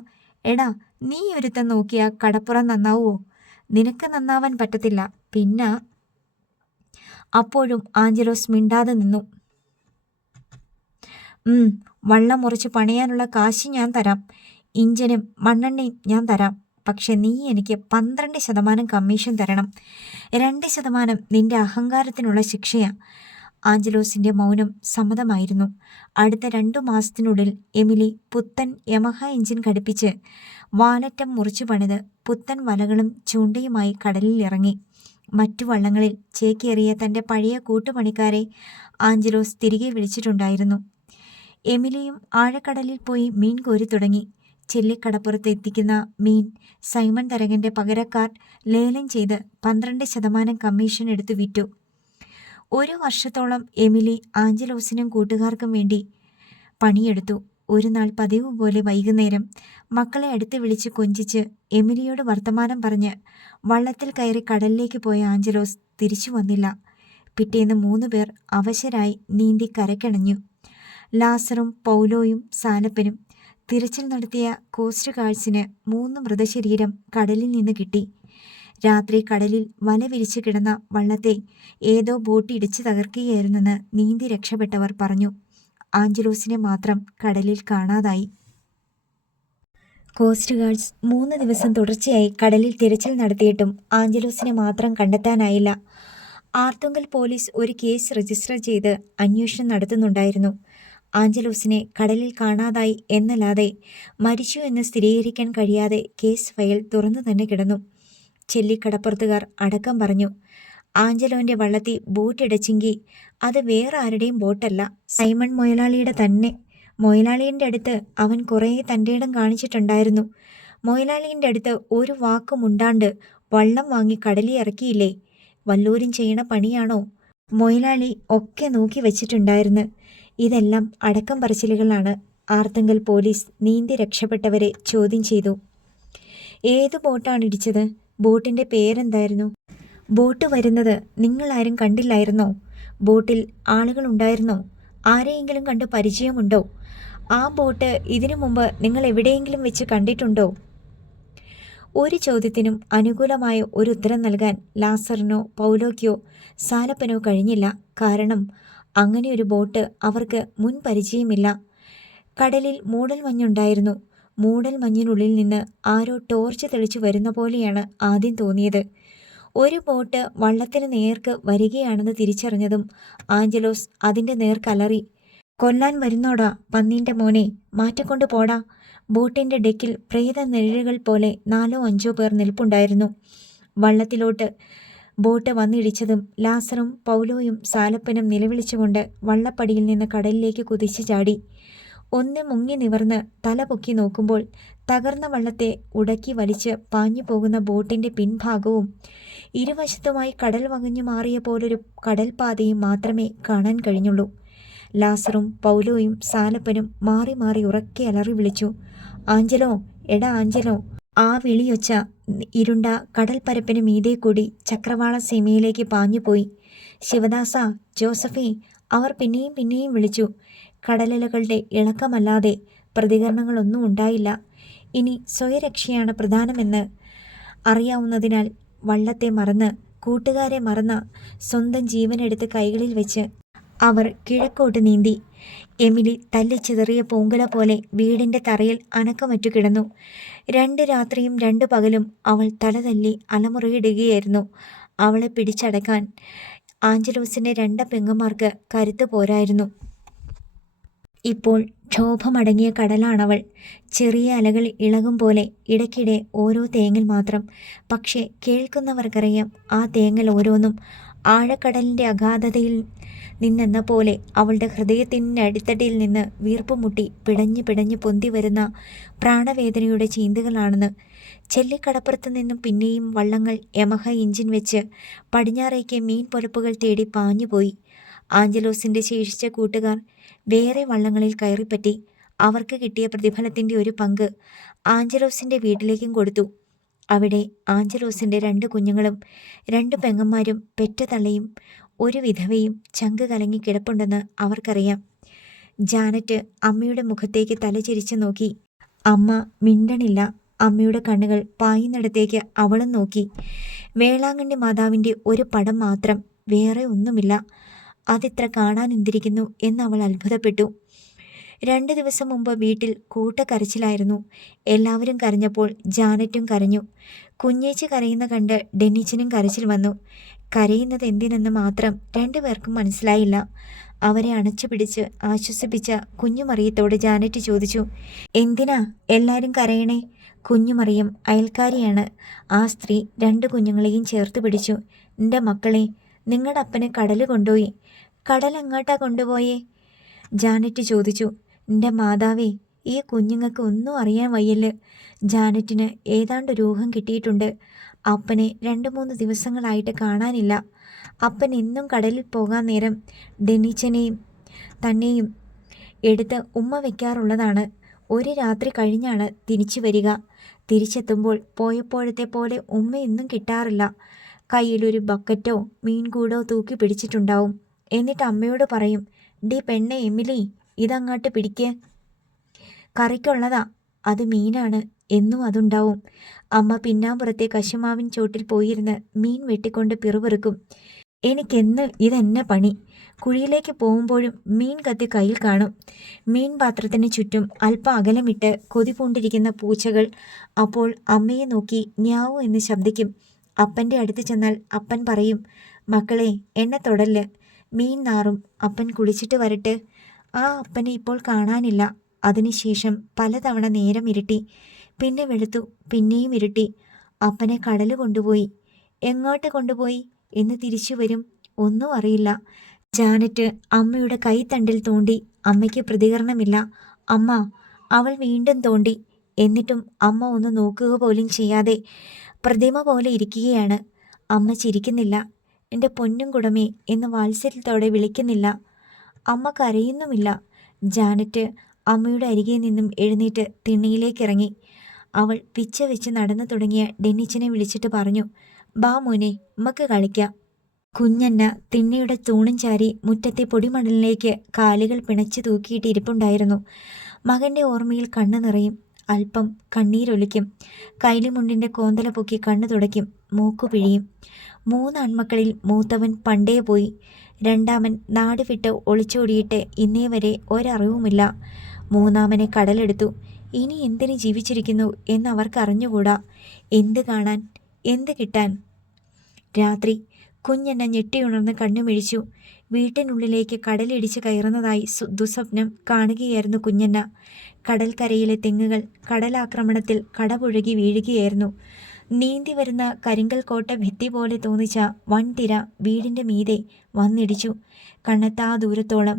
എടാ, നീ ഒരുത്തൻ നോക്കിയാ കടപ്പുറം നന്നാവോ? നിനക്ക് നന്നാവാൻ പറ്റത്തില്ല. പിന്നെ അപ്പോഴും ആഞ്ചലോസ് മിണ്ടാതെ നിന്നു. വള്ളം മുറിച്ച് പണിയാനുള്ള കാശ് ഞാൻ തരാം. ഇഞ്ചനും മണ്ണെണ്ണയും ഞാൻ തരാം. പക്ഷെ നീ എനിക്ക് 12% കമ്മീഷൻ തരണം. 2% നിന്റെ അഹങ്കാരത്തിനുള്ള ശിക്ഷയാ. ആഞ്ചലോസിൻ്റെ മൗനം സമ്മതമായിരുന്നു. അടുത്ത 2 മാസത്തിനുള്ളിൽ എമിലി പുത്തൻ യമഹ എഞ്ചിൻ ഘടിപ്പിച്ച് വാലറ്റം മുറിച്ചു പണിത് പുത്തൻ വലകളും ചൂണ്ടയുമായി കടലിൽ ഇറങ്ങി. മറ്റു വള്ളങ്ങളിൽ ചേക്കേറിയ തൻ്റെ പഴയ കൂട്ടുപണിക്കാരെ ആഞ്ചലോസ് തിരികെ വിളിച്ചിട്ടുണ്ടായിരുന്നു. എമിലിയും ആഴക്കടലിൽ പോയി മീൻ കോരി തുടങ്ങി. ചെല്ലിക്കടപ്പുറത്ത് എത്തിക്കുന്ന മീൻ സൈമൺ തരകൻ്റെ പകരക്കാർ ലേലം ചെയ്ത് 12% കമ്മീഷൻ എടുത്തു വിറ്റു. 1 വർഷത്തോളം എമിലി ആഞ്ചലോസിനും കൂട്ടുകാർക്കും വേണ്ടി പണിയെടുത്തു. ഒരു നാൾ പതിവ് പോലെ വൈകുന്നേരം മക്കളെ അടുത്ത് വിളിച്ച് കൊഞ്ചിച്ച് എമിലിയോട് വർത്തമാനം പറഞ്ഞ് വള്ളത്തിൽ കയറി കടലിലേക്ക് പോയ ആഞ്ചലോസ് തിരിച്ചു വന്നില്ല. പിറ്റേന്ന് 3 പേർ അവശരായി നീന്തി കരക്കണഞ്ഞു. ലാസറും പൗലോയും സാലപ്പനും. തിരച്ചിൽ നടത്തിയ കോസ്റ്റ് ഗാർഡ്സിന് 3 മൃതശരീരം കടലിൽ നിന്ന് കിട്ടി. രാത്രി കടലിൽ വല വിരിച്ചു കിടന്ന വള്ളത്തെ ഏതോ ബോട്ട് ഇടിച്ചു തകർക്കുകയായിരുന്നെന്ന് നീന്തി രക്ഷപ്പെട്ടവർ പറഞ്ഞു. ആഞ്ചലോസിനെ മാത്രം കടലിൽ കാണാതായി. കോസ്റ്റ് ഗാർഡ്സ് 3 ദിവസം തുടർച്ചയായി കടലിൽ തിരച്ചിൽ നടത്തിയിട്ടും ആഞ്ചലോസിനെ മാത്രം കണ്ടെത്താനായില്ല. ആർത്തുങ്കൽ പോലീസ് ഒരു കേസ് രജിസ്റ്റർ ചെയ്ത് അന്വേഷണം നടത്തുന്നുണ്ടായിരുന്നു. ആഞ്ചലോസിനെ കടലിൽ കാണാതായി എന്നല്ലാതെ മരിച്ചു എന്ന് സ്ഥിരീകരിക്കാൻ കഴിയാതെ കേസ് ഫയൽ തുറന്നു തന്നെ കിടന്നു. ചെല്ലിക്കടപ്പുറത്തുകാർ അടക്കം പറഞ്ഞു. ആഞ്ചലോന്റെ വള്ളത്തിൽ ബോട്ടിടച്ചെങ്കിൽ അത് വേറെ ആരുടെയും ബോട്ടല്ല, സൈമൺ മൊയലാളിയുടെ തന്നെ. മൊയലാളിയുടെ അടുത്ത് അവൻ കുറേ തൻ്റെയിടം കാണിച്ചിട്ടുണ്ടായിരുന്നു. മൊയലാളിയുടെ അടുത്ത് ഒരു വാക്കും ഉണ്ടാണ്ട് വള്ളം വാങ്ങി കടലിൽ ഇറക്കിയില്ലേ? വല്ലൂരും ചെയ്യണ പണിയാണോ? മൊയലാളി ഒക്കെ നോക്കി വെച്ചിട്ടുണ്ടായിരുന്നു. ഇതെല്ലാം അടക്കം പറച്ചിലുകളാണ്. ആർത്തങ്കൽ പോലീസ് നീന്തി രക്ഷപ്പെട്ടവരെ ചോദ്യം ചെയ്തു. ഏത് ബോട്ടാണ് ഇടിച്ചത്? ബോട്ടിൻ്റെ പേരെന്തായിരുന്നു? ബോട്ട് വരുന്നത് നിങ്ങളാരും കണ്ടില്ലായിരുന്നോ? ബോട്ടിൽ ആളുകളുണ്ടായിരുന്നോ? ആരെയെങ്കിലും കണ്ട് പരിചയമുണ്ടോ? ആ ബോട്ട് ഇതിനു മുമ്പ് നിങ്ങൾ എവിടെയെങ്കിലും വെച്ച് കണ്ടിട്ടുണ്ടോ? ഒരു ചോദ്യത്തിനും അനുകൂലമായ ഒരു ഉത്തരം നൽകാൻ ലാസറിനോ പൗലോയ്ക്കോ സാലപ്പനോ കഴിഞ്ഞില്ല. കാരണം അങ്ങനെയൊരു ബോട്ട് അവർക്ക് മുൻ പരിചയമില്ല. കടലിൽ മൂടൽമഞ്ഞുണ്ടായിരുന്നു. മൂടൽമഞ്ഞിനുള്ളിൽ നിന്ന് ആരോ ടോർച്ച് തെളിച്ചു വരുന്ന പോലെയാണ് ആദ്യം തോന്നിയത്. ഒരു ബോട്ട് വള്ളത്തിന് നേർക്ക് വരികയാണെന്ന് തിരിച്ചറിഞ്ഞതും ആഞ്ചലോസ് അതിൻ്റെ നേർക്കലറി, കൊല്ലാൻ വരുന്നോടാ പന്നീൻ്റെ മോനെ, മാറ്റിക്കൊണ്ട് പോടാ. ബോട്ടിൻ്റെ ഡെക്കിൽ പ്രേത നിഴലുകൾ പോലെ 4-5 പേർ നിൽപ്പുണ്ടായിരുന്നു. വള്ളത്തിലോട്ട് ബോട്ട് വന്നിടിച്ചതും ലാസറും പൗലോയും സാലപ്പനും നിലവിളിച്ചുകൊണ്ട് വള്ളപ്പടിയിൽ നിന്ന് കടലിലേക്ക് കുതിച്ചു ചാടി. ഒന്ന് മുങ്ങി നിവർന്ന് തല പൊക്കി നോക്കുമ്പോൾ തകർന്ന വള്ളത്തെ ഉടക്കി വലിച്ച് പാഞ്ഞു പോകുന്ന ബോട്ടിൻ്റെ പിൻഭാഗവും ഇരുവശത്തുമായി കടൽ വകഞ്ഞു മാറിയ പോലൊരു കടൽപാതയും മാത്രമേ കാണാൻ കഴിഞ്ഞുള്ളൂ. ലാസറും പൗലോയും സാലപ്പനും മാറി മാറി ഉറക്കെ അലറി വിളിച്ചു, ആഞ്ചലോ, എടാ ആഞ്ചലോ. ആ വിളിയൊച്ച ഇരുണ്ട കടൽപ്പരപ്പിന് മീതെ കൂടി ചക്രവാള സീമയിലേക്ക് പാഞ്ഞുപോയി. ശിവദാസ, ജോസഫേ, അവർ പിന്നെയും പിന്നെയും വിളിച്ചു. കടലലകളുടെ ഇളക്കമല്ലാതെ പ്രതികരണങ്ങളൊന്നും ഉണ്ടായില്ല. ഇനി സ്വയരക്ഷയാണ് പ്രധാനമെന്ന് അറിയാവുന്നതിനാൽ വള്ളത്തെ മറന്ന്, കൂട്ടുകാരെ മറന്ന, സ്വന്തം ജീവനെടുത്ത് കൈകളിൽ വെച്ച് അവർ കിഴക്കോട്ട് നീന്തി. എമിലി തല്ലിച്ചിതറിയ പൂങ്കുല പോലെ വീടിൻ്റെ തറയിൽ അനക്കമറ്റു കിടന്നു. 2 രാത്രിയും 2 പകലും അവൾ തലതല്ലി അലമുറയിടുകയായിരുന്നു. അവളെ പിടിച്ചടക്കാൻ ആഞ്ചലോസിൻ്റെ 2 പെങ്ങന്മാർക്ക് കരുത്ത് പോരായിരുന്നു. ഇപ്പോൾ ക്ഷോഭമടങ്ങിയ കടലാണവൾ. ചെറിയ അലകൾ ഇളകും പോലെ ഇടയ്ക്കിടെ ഓരോ തേങ്ങൽ മാത്രം. പക്ഷേ കേൾക്കുന്നവർക്കറിയാം ആ തേങ്ങൽ ഓരോന്നും ആഴക്കടലിൻ്റെ അഗാധതയിൽ നിന്നെന്ന പോലെ അവളുടെ ഹൃദയത്തിൻ്റെ അടിത്തട്ടിയിൽ നിന്ന് വീർപ്പുമുട്ടി പിടഞ്ഞു പിടഞ്ഞു പൊന്തി വരുന്ന പ്രാണവേദനയുടെ ചീന്തുകളാണെന്ന്. ചെല്ലിക്കടപ്പുറത്ത് നിന്നും പിന്നെയും വള്ളങ്ങൾ യമഹ എഞ്ചിൻ വെച്ച് പടിഞ്ഞാറേക്ക് മീൻ പൊലപ്പുകൾ തേടി പാഞ്ഞുപോയി. ആഞ്ചലോസിൻ്റെ ശേഷിച്ച കൂട്ടുകാർ വേറെ വള്ളങ്ങളിൽ കയറിപ്പറ്റി. അവർക്ക് കിട്ടിയ പ്രതിഫലത്തിൻ്റെ ഒരു പങ്ക് ആഞ്ചലോസിൻ്റെ വീട്ടിലേക്കും കൊടുത്തു. അവിടെ ആഞ്ചലോസിൻ്റെ 2 കുഞ്ഞുങ്ങളും 2 പെങ്ങന്മാരും പെറ്റ തള്ളയും ഒരു വിധവയും ചങ്ക് കലങ്ങി കിടപ്പുണ്ടെന്ന് അവർക്കറിയാം. ജാനറ്റ് അമ്മയുടെ മുഖത്തേക്ക് തലചിരിച്ചു നോക്കി. അമ്മ മിണ്ടണില്ല. അമ്മയുടെ കണ്ണുകൾ പായുന്നിടത്തേക്ക് അവളും നോക്കി. വേളാങ്കണ്ണി മാതാവിൻ്റെ ഒരു പടം മാത്രം, വേറെ ഒന്നുമില്ല. അതിത്ര കാണാനെന്തിരിക്കുന്നു എന്ന് അവൾ അത്ഭുതപ്പെട്ടു. 2 ദിവസം മുമ്പ് വീട്ടിൽ കൂട്ടക്കരച്ചിലായിരുന്നു. എല്ലാവരും കരഞ്ഞപ്പോൾ ജാനറ്റും കരഞ്ഞു. കുഞ്ഞേച്ചി കരയുന്ന കണ്ട് ഡെന്നിച്ചനും കരച്ചിൽ വന്നു. കരയുന്നത് എന്തിനെന്ന് മാത്രം 2 പേർക്കും മനസ്സിലായില്ല. അവരെ അണച്ചു പിടിച്ച് ആശ്വസിപ്പിച്ച കുഞ്ഞുമറിയത്തോട് ജാനറ്റ് ചോദിച്ചു, എന്തിനാ എല്ലാവരും കരയണേ? കുഞ്ഞുമറിയം അയൽക്കാരിയാണ്. ആ സ്ത്രീ 2 കുഞ്ഞുങ്ങളെയും ചേർത്ത് പിടിച്ചു. എൻ്റെ മക്കളെ, നിങ്ങളുടെ അപ്പനെ കടൽ കൊണ്ടുപോയി. കടൽ എങ്ങോട്ടാ കൊണ്ടുപോയേ? ജാനറ്റ് ചോദിച്ചു. എൻ്റെ മാതാവേ, ഈ കുഞ്ഞുങ്ങൾക്ക് ഒന്നും അറിയാൻ വയ്യല്. ജാനറ്റിന് ഏതാണ്ട് ഊഹം കിട്ടിയിട്ടുണ്ട്. അപ്പനെ 2-3 ദിവസങ്ങളായിട്ട് കാണാനില്ല. അപ്പൻ എന്നും കടലിൽ പോകാൻ നേരം ഡെന്നിച്ചനെയും തന്നെയും എടുത്ത് ഉമ്മ വയ്ക്കാറുള്ളതാണ്. ഒരു രാത്രി കഴിഞ്ഞാണ് തിരിച്ചു വരിക. തിരിച്ചെത്തുമ്പോൾ പോയപ്പോഴത്തെ പോലെ ഉമ്മ എന്നും കിട്ടാറില്ല. കയ്യിലൊരു ബക്കറ്റോ മീൻകൂടോ തൂക്കി പിടിച്ചിട്ടുണ്ടാവും. എന്നിട്ട് അമ്മയോട് പറയും, ഡി പെണ്ണെ എമിലി, ഇതങ്ങോട്ട് പിടിക്ക്, കറിക്കുള്ളതാ, അത് മീനാണ്, എന്നും അതുണ്ടാവും. അമ്മ പിന്നാമ്പുറത്തെ കശുമാവിൻ ചോട്ടിൽ പോയിരുന്ന് മീൻ വെട്ടിക്കൊണ്ട് പിറുപിറുക്കും. എനിക്കെന്ന് ഇതെന്നെ പണി. കുഴിയിലേക്ക് പോകുമ്പോഴും മീൻ കത്തി കയ്യിൽ കാണും. മീൻ പാത്രത്തിന് ചുറ്റും അല്പം അകലമിട്ട് കൊതി പൂണ്ടിരിക്കുന്ന പൂച്ചകൾ അപ്പോൾ അമ്മയെ നോക്കി ന്യാവു എന്ന് ശബ്ദിക്കും. അപ്പൻ്റെ അടുത്ത് ചെന്നാൽ അപ്പൻ പറയും, മക്കളെ എന്നെ തൊടല്ല്, മീൻ നാറും, അപ്പൻ കുളിച്ചിട്ട് വരട്ടെ. ആ അപ്പനെ ഇപ്പോൾ കാണാനില്ല. അതിനുശേഷം പലതവണ നേരം ഇരുട്ടി, പിന്നെ വെളുത്തു, പിന്നെയും ഇരുട്ടി. അപ്പനെ കടല് കൊണ്ടുപോയി. എങ്ങോട്ട് കൊണ്ടുപോയി? എന്ന് തിരിച്ചു വരും? ഒന്നും അറിയില്ല. ജാനറ്റ് അമ്മയുടെ കൈത്തണ്ടിൽ തോണ്ടി. അമ്മയ്ക്ക് പ്രതികരണമില്ല. അമ്മ. അവൾ വീണ്ടും തോണ്ടി. എന്നിട്ടും അമ്മ ഒന്ന് നോക്കുക പോലും ചെയ്യാതെ പ്രതിമ പോലെ ഇരിക്കുകയാണ്. അമ്മ ചിരിക്കുന്നില്ല. എൻ്റെ പൊന്നും കുടമേ എന്ന് വാത്സല്യത്തോടെ വിളിക്കുന്നില്ല. അമ്മ കരയുന്നുമില്ല. ജാനറ്റ് അമ്മയുടെ അരികെ നിന്നും എഴുന്നേറ്റ് തിണ്ണയിലേക്കിറങ്ങി. അവൾ പിച്ച വെച്ച് നടന്നു തുടങ്ങിയ ഡെന്നിച്ചനെ വിളിച്ചിട്ട് പറഞ്ഞു, ബാ മോനെ, നമുക്ക് കളിക്കാം. കുഞ്ഞന്ന തിണ്ണയുടെ തൂണും ചാരി മുറ്റത്തെ പൊടിമണലിലേക്ക് കാലുകൾ പിണച്ചു തൂക്കിയിട്ട് ഇരിപ്പുണ്ടായിരുന്നു. മകൻ്റെ ഓർമ്മയിൽ കണ്ണു നിറയും. അല്പം കണ്ണീരൊലിക്കും. കൈലിമുണ്ടിൻ്റെ കോന്തല പൊക്കി കണ്ണു തുടയ്ക്കും. മൂക്കു പിഴിയും. 3 ആൺമക്കളിൽ മൂത്തവൻ പണ്ടേ പോയി. രണ്ടാമൻ നാട് വിട്ട് ഒളിച്ചോടിയിട്ട് ഇന്നേ വരെ ഒരറിവുമില്ല. മൂന്നാമനെ കടലെടുത്തു. ഇനി എന്തിന് ജീവിച്ചിരിക്കുന്നു എന്നവർക്കറിഞ്ഞുകൂടാ. എന്ത് കാണാൻ, എന്ത് കിട്ടാൻ? രാത്രി കുഞ്ഞെന്ന ഞെട്ടിയുണർന്ന് കണ്ണുമിഴിച്ചു. വീട്ടിനുള്ളിലേക്ക് കടലിടിച്ച് കയറുന്നതായി ദുസ്വപ്നം കാണുകയായിരുന്നു കുഞ്ഞന്ന. കടൽക്കരയിലെ തെങ്ങുകൾ കടലാക്രമണത്തിൽ കടപുഴകി വീഴുകയായിരുന്നു. നീന്തി വരുന്ന കരിങ്കൽ കോട്ട ഭിത്തി പോലെ തോന്നിച്ച വൻതിര വീടിൻ്റെ മീതെ വന്നിടിച്ചു. കണ്ണെത്താ ദൂരത്തോളം.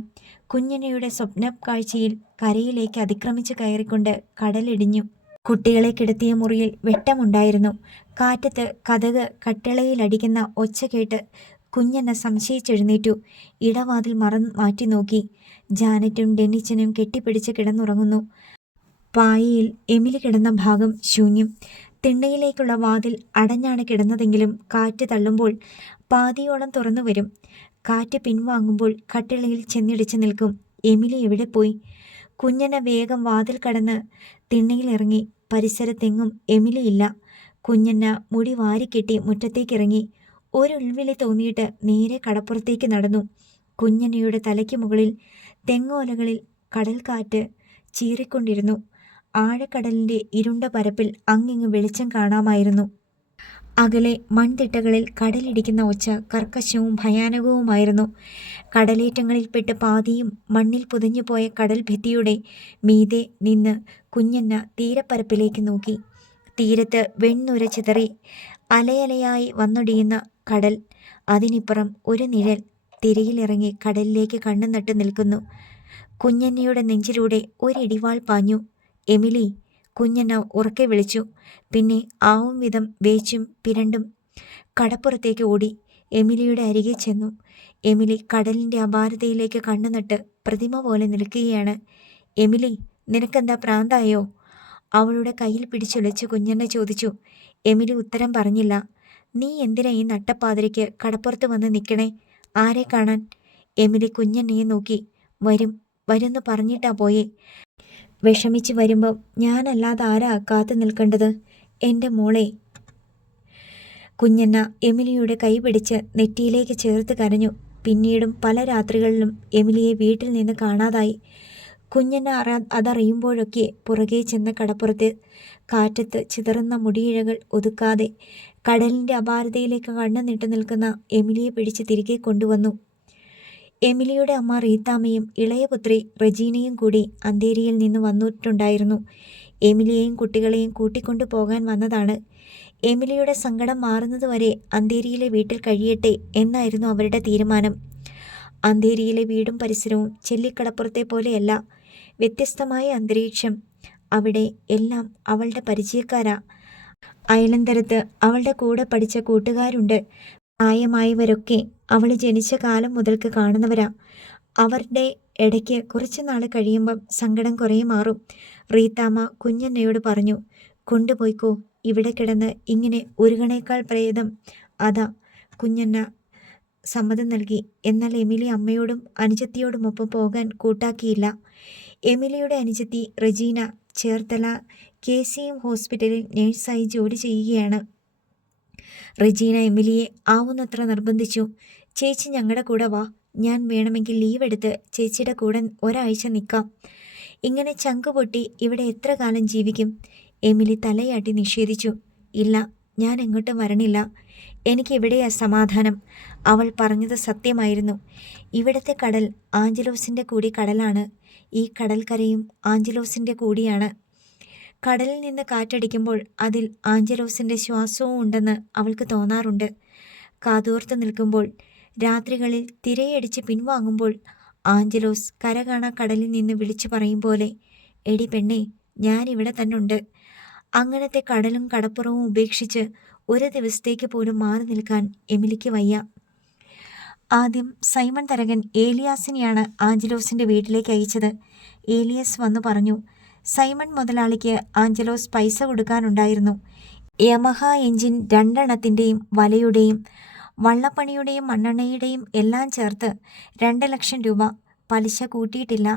കുഞ്ഞനയുടെ സ്വപ്ന കാഴ്ചയിൽ കരയിലേക്ക് അതിക്രമിച്ച് കയറിക്കൊണ്ട് കടലിടിഞ്ഞു. കുട്ടികളെ കിടത്തിയ മുറിയിൽ വെട്ടമുണ്ടായിരുന്നു. കാറ്റത്ത് കതക് കട്ടിളയിലടിക്കുന്ന ഒച്ച കേട്ട് കുഞ്ഞന്ന സംശയിച്ചെഴുന്നേറ്റു. ഇടവാതിൽ മാറ്റി നോക്കി. ജാനറ്റും ഡെന്നിച്ചനും കെട്ടിപ്പിടിച്ച് കിടന്നുറങ്ങുന്നു. പായയിൽ എമിലി കിടന്ന ഭാഗം ശൂന്യം. തിണ്ണയിലേക്കുള്ള വാതിൽ അടഞ്ഞാണ് കിടന്നതെങ്കിലും കാറ്റ് തള്ളുമ്പോൾ പാതിയോളം തുറന്നു വരും. കാറ്റ് പിൻവാങ്ങുമ്പോൾ കട്ടിളയിൽ ചെന്നിടിച്ച് നിൽക്കും. എമിലി എവിടെ പോയി? കുഞ്ഞന വേഗം വാതിൽ കടന്ന് തിണ്ണയിലിറങ്ങി. പരിസരത്തെങ്ങും എമിലിയില്ല. കുഞ്ഞന്ന മുടി വാരിക്കെട്ടി മുറ്റത്തേക്കിറങ്ങി. ഒരു ഉൾവിളി തോന്നിയിട്ട് നേരെ കടപ്പുറത്തേക്ക് നടന്നു. കുഞ്ഞനയുടെ തലയ്ക്ക് മുകളിൽ തെങ്ങോലകളിൽ കടൽക്കാറ്റ് ചീറിക്കൊണ്ടിരുന്നു. ആഴക്കടലിൻ്റെ ഇരുണ്ട പരപ്പിൽ അങ്ങിങ്ങ് വെളിച്ചം കാണാമായിരുന്നു. അകലെ മൺതിട്ടകളിൽ കടലിടിക്കുന്ന ഒച്ച കർക്കശവും ഭയാനകവുമായിരുന്നു. കടലേറ്റങ്ങളിൽപ്പെട്ട് പാതിയും മണ്ണിൽ പുതഞ്ഞുപോയ കടൽ ഭിത്തിയുടെ മീതെ നിന്ന് കുഞ്ഞന്ന തീരപ്പരപ്പിലേക്ക് നോക്കി. തീരത്ത് വെണ്ണുര ചിതറി അലയലയായി വന്നൊടിയുന്ന കടൽ. അതിനിപ്പുറം ഒരു നിഴൽ തിരയിലിറങ്ങി കടലിലേക്ക് കണ്ണു നട്ട് നിൽക്കുന്നു. കുഞ്ഞന്നയുടെ നെഞ്ചിലൂടെ ഒരിടിവാൾ പാഞ്ഞു. എമിലി! കുഞ്ഞന്ന ഉറക്കെ വിളിച്ചു. പിന്നെ ആവും വിധം വേച്ചും പിരണ്ടും കടപ്പുറത്തേക്ക് ഓടി. എമിലിയുടെ അരികെ ചെന്നു. എമിലി കടലിൻ്റെ അപാരതയിലേക്ക് കണ്ണുനട്ട് പ്രതിമ പോലെ നിൽക്കുകയാണ്. എമിലി, നിനക്കെന്താ പ്രാന്തായോ? അവളുടെ കയ്യിൽ പിടിച്ചുലച്ച് കുഞ്ഞന്ന ചോദിച്ചു. എമിലി ഉത്തരം പറഞ്ഞില്ല. നീ എന്തിനാ ഈ നട്ടപ്പാതിരയ്ക്ക് കടപ്പുറത്ത് വന്ന് നിൽക്കണേ? ആരെ കാണാൻ? എമിലി കുഞ്ഞന്നയെ നോക്കി. വരുമെന്ന് പറഞ്ഞിട്ടാ പോയേ. വിഷമിച്ച് വരുമ്പം ഞാനല്ലാതെ ആരാ കാത്തു നിൽക്കേണ്ടത്? എൻ്റെ മോളെ. കുഞ്ഞന്ന എമിലിയുടെ കൈ പിടിച്ച് നെറ്റിയിലേക്ക് ചേർത്ത് കരഞ്ഞു. പിന്നീടും പല രാത്രികളിലും എമിലിയെ വീട്ടിൽ നിന്ന് കാണാതായി. കുഞ്ഞന്ന അതറിയുമ്പോഴൊക്കെ പുറകെ ചെന്ന കടപ്പുറത്ത് കാറ്റത്ത് ചിതറുന്ന മുടിയിഴകൾ ഒതുക്കാതെ കടലിൻ്റെ അപാരതയിലേക്ക് കണ്ണു നീട്ടി നിൽക്കുന്ന എമിലിയെ പിടിച്ച് തിരികെ കൊണ്ടുവന്നു. എമിലിയുടെ അമ്മ റീത്താമ്മയും ഇളയ പുത്രി റജീനയും കൂടി അന്തേരിയിൽ നിന്ന് വന്നിട്ടുണ്ടായിരുന്നു. എമിലിയെയും കുട്ടികളെയും കൂട്ടിക്കൊണ്ടു പോകാൻ വന്നതാണ്. എമിലിയുടെ സങ്കടം മാറുന്നതുവരെ അന്തേരിയിലെ വീട്ടിൽ കഴിയട്ടെ എന്നായിരുന്നു അവരുടെ തീരുമാനം. അന്തേരിയിലെ വീടും പരിസരവും ചെല്ലിക്കടപ്പുറത്തെ പോലെയല്ല. വ്യത്യസ്തമായ അന്തരീക്ഷം. അവിടെ എല്ലാം അവളുടെ പരിചയക്കാരാ. അയലന്തരത്ത് അവളുടെ കൂടെ പഠിച്ച കൂട്ടുകാരുണ്ട്. പ്രായമായവരൊക്കെ അവൾ ജനിച്ച കാലം മുതൽക്ക് കാണുന്നവരാ. അവരുടെ ഇടയ്ക്ക് കുറച്ചു നാൾ കഴിയുമ്പം സങ്കടം കുറേ മാറും. റീത്താമ്മ കുഞ്ഞന്നയോട് പറഞ്ഞു. കൊണ്ടുപോയിക്കോ, ഇവിടെ കിടന്ന് ഇങ്ങനെ ഉരുകണേക്കാൾ പ്രേതം അതാ. കുഞ്ഞന്ന സമ്മതം നൽകി. എന്നാൽ എമിലി അമ്മയോടും അനുജത്തിയോടുമൊപ്പം പോകാൻ കൂട്ടാക്കിയില്ല. എമിലിയുടെ അനുജത്തി റജീന ചേർത്തല KCM ഹോസ്പിറ്റലിൽ നേഴ്സായി ജോലി ചെയ്യുകയാണ്. റജീന എമിലിയെ ആവുന്നത്ര നിർബന്ധിച്ചു. ചേച്ചി ഞങ്ങളുടെ കൂടെ വാ, ഞാൻ വേണമെങ്കിൽ ലീവ് എടുത്ത് ചേച്ചിയുടെ കൂടെ ഒരാഴ്ച നിൽക്കാം. ഇങ്ങനെ ചങ്കുപൊട്ടി ഇവിടെ എത്ര കാലം ജീവിക്കും? എമിലി തലയാട്ടി നിഷേധിച്ചു. ഇല്ല, ഞാൻ എങ്ങോട്ടും വരണില്ല. എനിക്കിവിടെയാ സമാധാനം. അവൾ പറഞ്ഞത് സത്യമായിരുന്നു. ഇവിടുത്തെ കടൽ ആഞ്ചലോസിൻ്റെ കൂടി കടലാണ്. ഈ കടൽക്കരയും ആഞ്ചലോസിൻ്റെ കൂടിയാണ്. കടലിൽ നിന്ന് കാറ്റടിക്കുമ്പോൾ അതിൽ ആഞ്ചലോസിൻ്റെ ശ്വാസവും ഉണ്ടെന്ന് അവൾക്ക് തോന്നാറുണ്ട്. കാതോർത്ത് നിൽക്കുമ്പോൾ, രാത്രികളിൽ തിരയടിച്ച് പിൻവാങ്ങുമ്പോൾ ആഞ്ചലോസ് കരകാണാ കടലിൽ നിന്ന് വിളിച്ചു പറയും പോലെ, എടി പെണ്ണേ, ഞാനിവിടെ തന്നെ ഉണ്ട്. അങ്ങനത്തെ കടലും കടപ്പുറവും ഉപേക്ഷിച്ച് ഒരു ദിവസത്തേക്ക് പോലും മാറി നിൽക്കാൻ എമിലിക്ക് വയ്യ. ആദ്യം സൈമൺ തരകൻ ഏലിയാസിനെയാണ് ആഞ്ചലോസിൻ്റെ വീട്ടിലേക്ക് അയച്ചത്. ഏലിയസ് വന്നു പറഞ്ഞു, സൈമൺ മുതലാളിക്ക് ആഞ്ചലോസ് പൈസ കൊടുക്കാനുണ്ടായിരുന്നു. യമഹ എഞ്ചിൻ 2 വലയുടെയും വള്ളപ്പണിയുടെയും മണ്ണെണ്ണയുടെയും എല്ലാം ചേർത്ത് 2 ലക്ഷം രൂപ. പലിശ കൂട്ടിയിട്ടില്ല.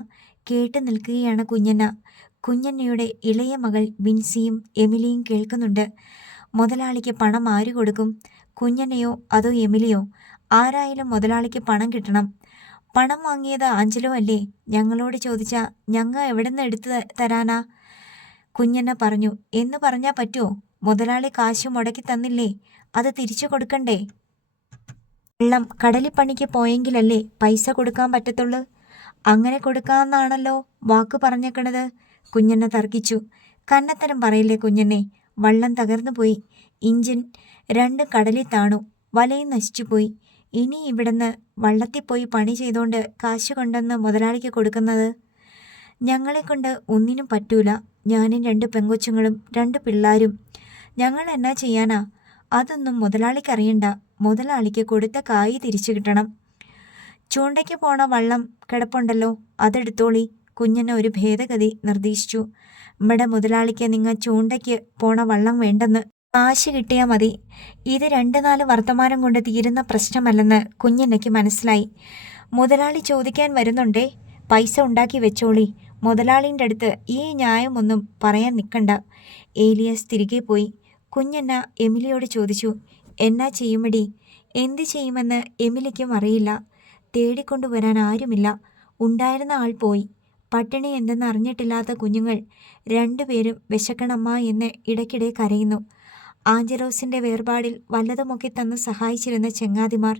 കേട്ടു നിൽക്കുകയാണ് കുഞ്ഞന്ന. കുഞ്ഞന്നയുടെ ഇളയ മകൾ വിൻസിയും എമിലിയും കേൾക്കുന്നുണ്ട്. മുതലാളിക്ക് പണം ആര് കൊടുക്കും? കുഞ്ഞന്നയോ അതോ എമിലിയോ? ആരായാലും മുതലാളിക്ക് പണം കിട്ടണം. പണം വാങ്ങിയത് ആഞ്ചലോ അല്ലേ? ഞങ്ങളോട് ചോദിച്ചാൽ ഞങ്ങൾ എവിടെ നിന്ന് എടുത്തു തരാനാ? കുഞ്ഞന്ന പറഞ്ഞു. എന്ന് പറഞ്ഞാൽ പറ്റുമോ? മുതലാളി കാശ് മുടക്കി തന്നില്ലേ, അത് തിരിച്ചു കൊടുക്കണ്ടേ? വെള്ളം കടലിപ്പണിക്ക് പോയെങ്കിലല്ലേ പൈസ കൊടുക്കാൻ പറ്റത്തുള്ളൂ. അങ്ങനെ കൊടുക്കാമെന്നാണല്ലോ വാക്ക് പറഞ്ഞേക്കണത്. കുഞ്ഞന്ന തർക്കിച്ചു. കന്നത്തരം പറയില്ലേ കുഞ്ഞന്നെ. വള്ളം തകർന്നു പോയി. ഇഞ്ചിൻ 2 കടലിൽ താണു. വലയും നശിച്ചുപോയി. ഇനി ഇവിടുന്ന് വള്ളത്തിൽ പോയി പണി ചെയ്തുകൊണ്ട് കാശ് കൊണ്ടെന്ന് മുതലാളിക്ക് കൊടുക്കുന്നത്? ഞങ്ങളെക്കൊണ്ട് ഒന്നിനും പറ്റൂല. ഞാനും 2 പെങ്കൊച്ചുങ്ങളും 2 പിള്ളാരും. ഞങ്ങൾ എന്നാ ചെയ്യാനാ? അതൊന്നും മുതലാളിക്കറിയണ്ട. മുതലാളിക്ക് കൊടുത്ത കായ് തിരിച്ചു കിട്ടണം. ചൂണ്ടയ്ക്ക് പോണ വള്ളം കിടപ്പുണ്ടല്ലോ, അതെടുത്തോളി. കുഞ്ഞന് ഒരു ഭേദഗതി നിർദ്ദേശിച്ചു. നമ്മുടെ മുതലാളിക്ക് നിങ്ങൾ ചൂണ്ടയ്ക്ക് പോണ വള്ളം വേണ്ടെന്ന്. കാശ് കിട്ടിയാൽ മതി. ഇത് 2-4 വർത്തമാനം കൊണ്ട് തീരുന്ന പ്രശ്നമല്ലെന്ന് കുഞ്ഞന്നയ്ക്ക് മനസ്സിലായി. മുതലാളി ചോദിക്കാൻ വരുന്നുണ്ടേ, പൈസ ഉണ്ടാക്കി വെച്ചോളി. മുതലാളിൻ്റെ അടുത്ത് ഈ ന്യായമൊന്നും പറയാൻ നിൽക്കണ്ട. ഏലിയാസ് തിരികെ പോയി. കുഞ്ഞന്ന എമിലിയോട് ചോദിച്ചു, എന്നാ ചെയ്യുമെടി? എന്ത് ചെയ്യുമെന്ന് എമിലിക്കും അറിയില്ല. തേടിക്കൊണ്ടുവരാൻ ആരുമില്ല. ഉണ്ടായിരുന്ന ആൾ പോയി. പട്ടിണി എന്തെന്ന് അറിഞ്ഞിട്ടില്ലാത്ത കുഞ്ഞുങ്ങൾ 2 പേരും വിശക്കണമ്മ എന്ന് ഇടയ്ക്കിടെ കരയുന്നു. ആഞ്ചലോസിൻ്റെ വേർപാടിൽ വല്ലതുമൊക്കെ തന്ന് സഹായിച്ചിരുന്ന ചെങ്ങാതിമാർ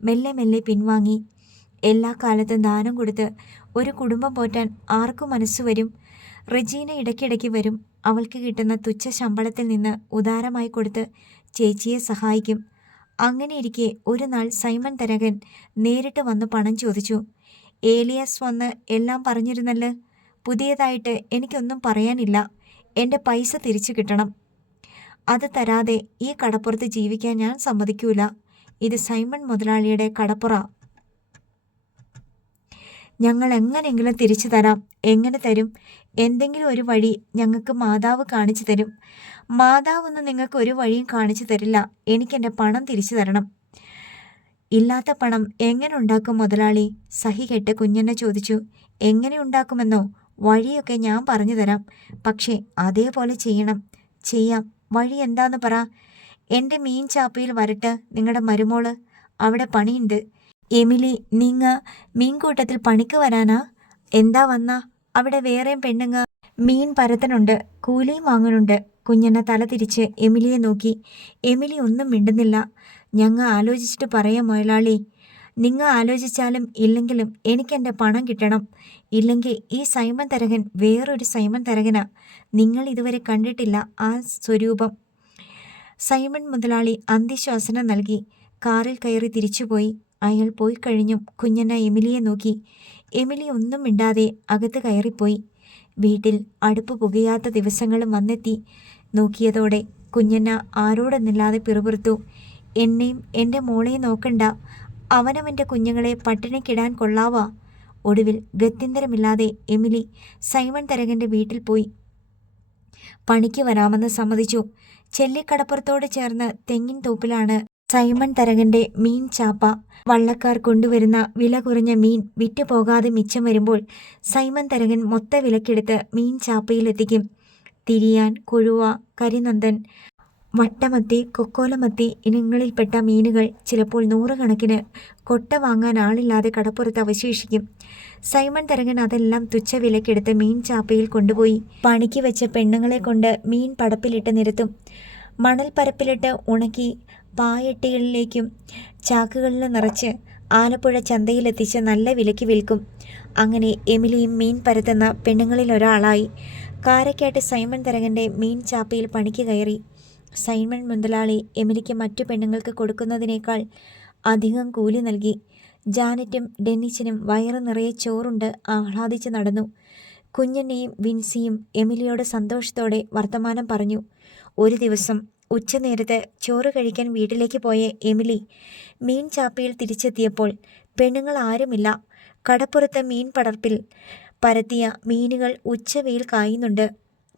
മെല്ലെ മെല്ലെ പിൻവാങ്ങി. എല്ലാ കാലത്തും ദാനം കൊടുത്ത് ഒരു കുടുംബം പോറ്റാൻ ആർക്കും മനസ്സു വരും? റെജീന ഇടയ്ക്കിടയ്ക്ക് വരും. അവൾക്ക് കിട്ടുന്ന തുച്ഛ ശമ്പളത്തിൽ നിന്ന് ഉദാരമായി കൊടുത്ത് ചേച്ചിയെ സഹായിക്കും. അങ്ങനെയിരിക്കെ ഒരു നാൾ സൈമൺ തരകൻ നേരിട്ട് വന്ന് പണം ചോദിച്ചു. ഏലിയാസ് വന്ന് എല്ലാം പറഞ്ഞിരുന്നല്ലോ. പുതിയതായിട്ട് എനിക്കൊന്നും പറയാനില്ല. എൻ്റെ പൈസ തിരിച്ചു കിട്ടണം. അത് തരാതെ ഈ കടപ്പുറത്ത് ജീവിക്കാൻ ഞാൻ സമ്മതിക്കൂല. ഇത് സൈമൺ മുതലാളിയുടെ കടപ്പുറ. ഞങ്ങൾ എങ്ങനെയെങ്കിലും തിരിച്ചു തരാം. എങ്ങനെ തരും? എന്തെങ്കിലും ഒരു വഴി ഞങ്ങൾക്ക് മാതാവ് കാണിച്ചു തരും. മാതാവൊന്നും നിങ്ങൾക്ക് ഒരു വഴിയും കാണിച്ചു തരില്ല. എനിക്കെൻ്റെ പണം തിരിച്ചു തരണം. ഇല്ലാത്ത പണം എങ്ങനെ ഉണ്ടാക്കും മുതലാളി? സഹി കെട്ട് കുഞ്ഞന്നെ ചോദിച്ചു. എങ്ങനെ ഉണ്ടാക്കുമെന്നോ? വഴിയൊക്കെ ഞാൻ പറഞ്ഞു തരാം. പക്ഷേ അതേപോലെ ചെയ്യണം. ചെയ്യാം. വഴി എന്താന്ന് പറ. എൻ്റെ മീൻ ചാപ്പയിൽ വരട്ടെ നിങ്ങളുടെ മരുമോള്. അവിടെ പണിയുണ്ട്. എമിലി, നിങ്ങ മീൻകൂട്ടത്തിൽ പണിക്ക് വരാനാ? എന്താ വന്നാ? അവിടെ വേറെയും പെണ്ണുങ്ങ മീൻ പരത്തനുണ്ട്. കൂലിയും വാങ്ങുന്നുണ്ട്. കുഞ്ഞന്ന തല തിരിച്ച് എമിലിയെ നോക്കി. എമിലി ഒന്നും മിണ്ടുന്നില്ല. ഞങ്ങൾ ആലോചിച്ചിട്ട് പറയാം മുതലാളി. നിങ്ങൾ ആലോചിച്ചാലും ഇല്ലെങ്കിലും എനിക്കെൻ്റെ പണം കിട്ടണം. ഇല്ലെങ്കിൽ ഈ സൈമൺ തരകൻ വേറൊരു സൈമൺ തരകനാ. നിങ്ങൾ ഇതുവരെ കണ്ടിട്ടില്ല ആ സ്വരൂപം. സൈമൺ മുതലാളി അന്ത്യശ്വാസനം നൽകി കാറിൽ കയറി തിരിച്ചുപോയി. അയാൾ പോയി കഴിഞ്ഞും കുഞ്ഞന്ന എമിലിയെ നോക്കി. എമിലി ഒന്നും മിണ്ടാതെ അകത്ത് കയറിപ്പോയി. വീട്ടിൽ അടുപ്പ് പുകയാത്ത ദിവസങ്ങളും വന്നെത്തി നോക്കിയതോടെ കുഞ്ഞന്ന ആരോടെന്നില്ലാതെ പിറുപിറുത്തു. എന്നെയും എൻ്റെ മോളെയും നോക്കണ്ട. അവനവൻ്റെ കുഞ്ഞുങ്ങളെ പട്ടിണിക്കിടാൻ കൊള്ളാവാ. ഒടുവിൽ ഗത്യന്തരമില്ലാതെ എമിലി സൈമൺ തരകൻ്റെ വീട്ടിൽ പോയി പണിക്ക് വരാമെന്ന് സമ്മതിച്ചു. ചെല്ലിക്കടപ്പുറത്തോട് ചേർന്ന് തെങ്ങിൻ തോപ്പിലാണ് സൈമൺ തരകൻ്റെ മീൻ ചാപ്പ. വള്ളക്കാർ കൊണ്ടുവരുന്ന വില കുറഞ്ഞ മീൻ വിറ്റുപോകാതെ മിച്ചം വരുമ്പോൾ സൈമൺ തരകൻ മൊത്ത വിലക്കെടുത്ത് മീൻ ചാപ്പയിലെത്തിക്കും. തിരിയാൻ, കൊഴുവ, കരിനന്ദൻ, വട്ടമത്തി, കൊക്കോലമത്തി ഇനങ്ങളിൽപ്പെട്ട മീനുകൾ ചിലപ്പോൾ 100 കണക്കിന് കൊട്ട വാങ്ങാൻ ആളില്ലാതെ കടപ്പുറത്ത് അവശേഷിക്കും. സൈമൺ തരകൻ അതെല്ലാം തുച്ഛ വിലക്കെടുത്ത് മീൻ ചാപ്പയിൽ കൊണ്ടുപോയി പണിക്ക് വെച്ച പെണ്ണുങ്ങളെ കൊണ്ട് മീൻ പടപ്പിലിട്ട് നിരത്തും. മണൽ പരപ്പിലിട്ട് ഉണക്കി പായെട്ടികളിലേക്കും ചാക്കുകളിൽ നിറച്ച് ആലപ്പുഴ ചന്തയിലെത്തിച്ച് നല്ല വിലയ്ക്ക് വിൽക്കും. അങ്ങനെ എമിലിയും മീൻ പരത്തുന്ന പെണ്ണുങ്ങളിൽ ഒരാളായി. കാരക്കാട്ട് സൈമൺ തരകൻ്റെ മീൻ ചാപ്പയിൽ പണിക്ക് കയറി. സൈമൺ മുതലാളി എമിലിക്ക് മറ്റു പെണ്ണുങ്ങൾക്ക് കൊടുക്കുന്നതിനേക്കാൾ അധികം കൂലി നൽകി. ജാനറ്റും ഡെന്നിച്ചനും വയറു നിറയെ ചോറുണ്ട് ആഹ്ലാദിച്ച് നടന്നു. കുഞ്ഞനെയും വിൻസിയും എമിലിയോട് സന്തോഷത്തോടെ വർത്തമാനം പറഞ്ഞു. ഒരു ദിവസം ഉച്ചനേരത്ത് ചോറ് കഴിക്കാൻ വീട്ടിലേക്ക് പോയ എമിലി മീൻ ചാപ്പയിൽ തിരിച്ചെത്തിയപ്പോൾ പെണ്ണുങ്ങൾ ആരുമില്ല. കടപ്പുറത്ത് മീൻ പടർപ്പിൽ പരത്തിയ മീനുകൾ ഉച്ചവെയിൽ കായുന്നുണ്ട്.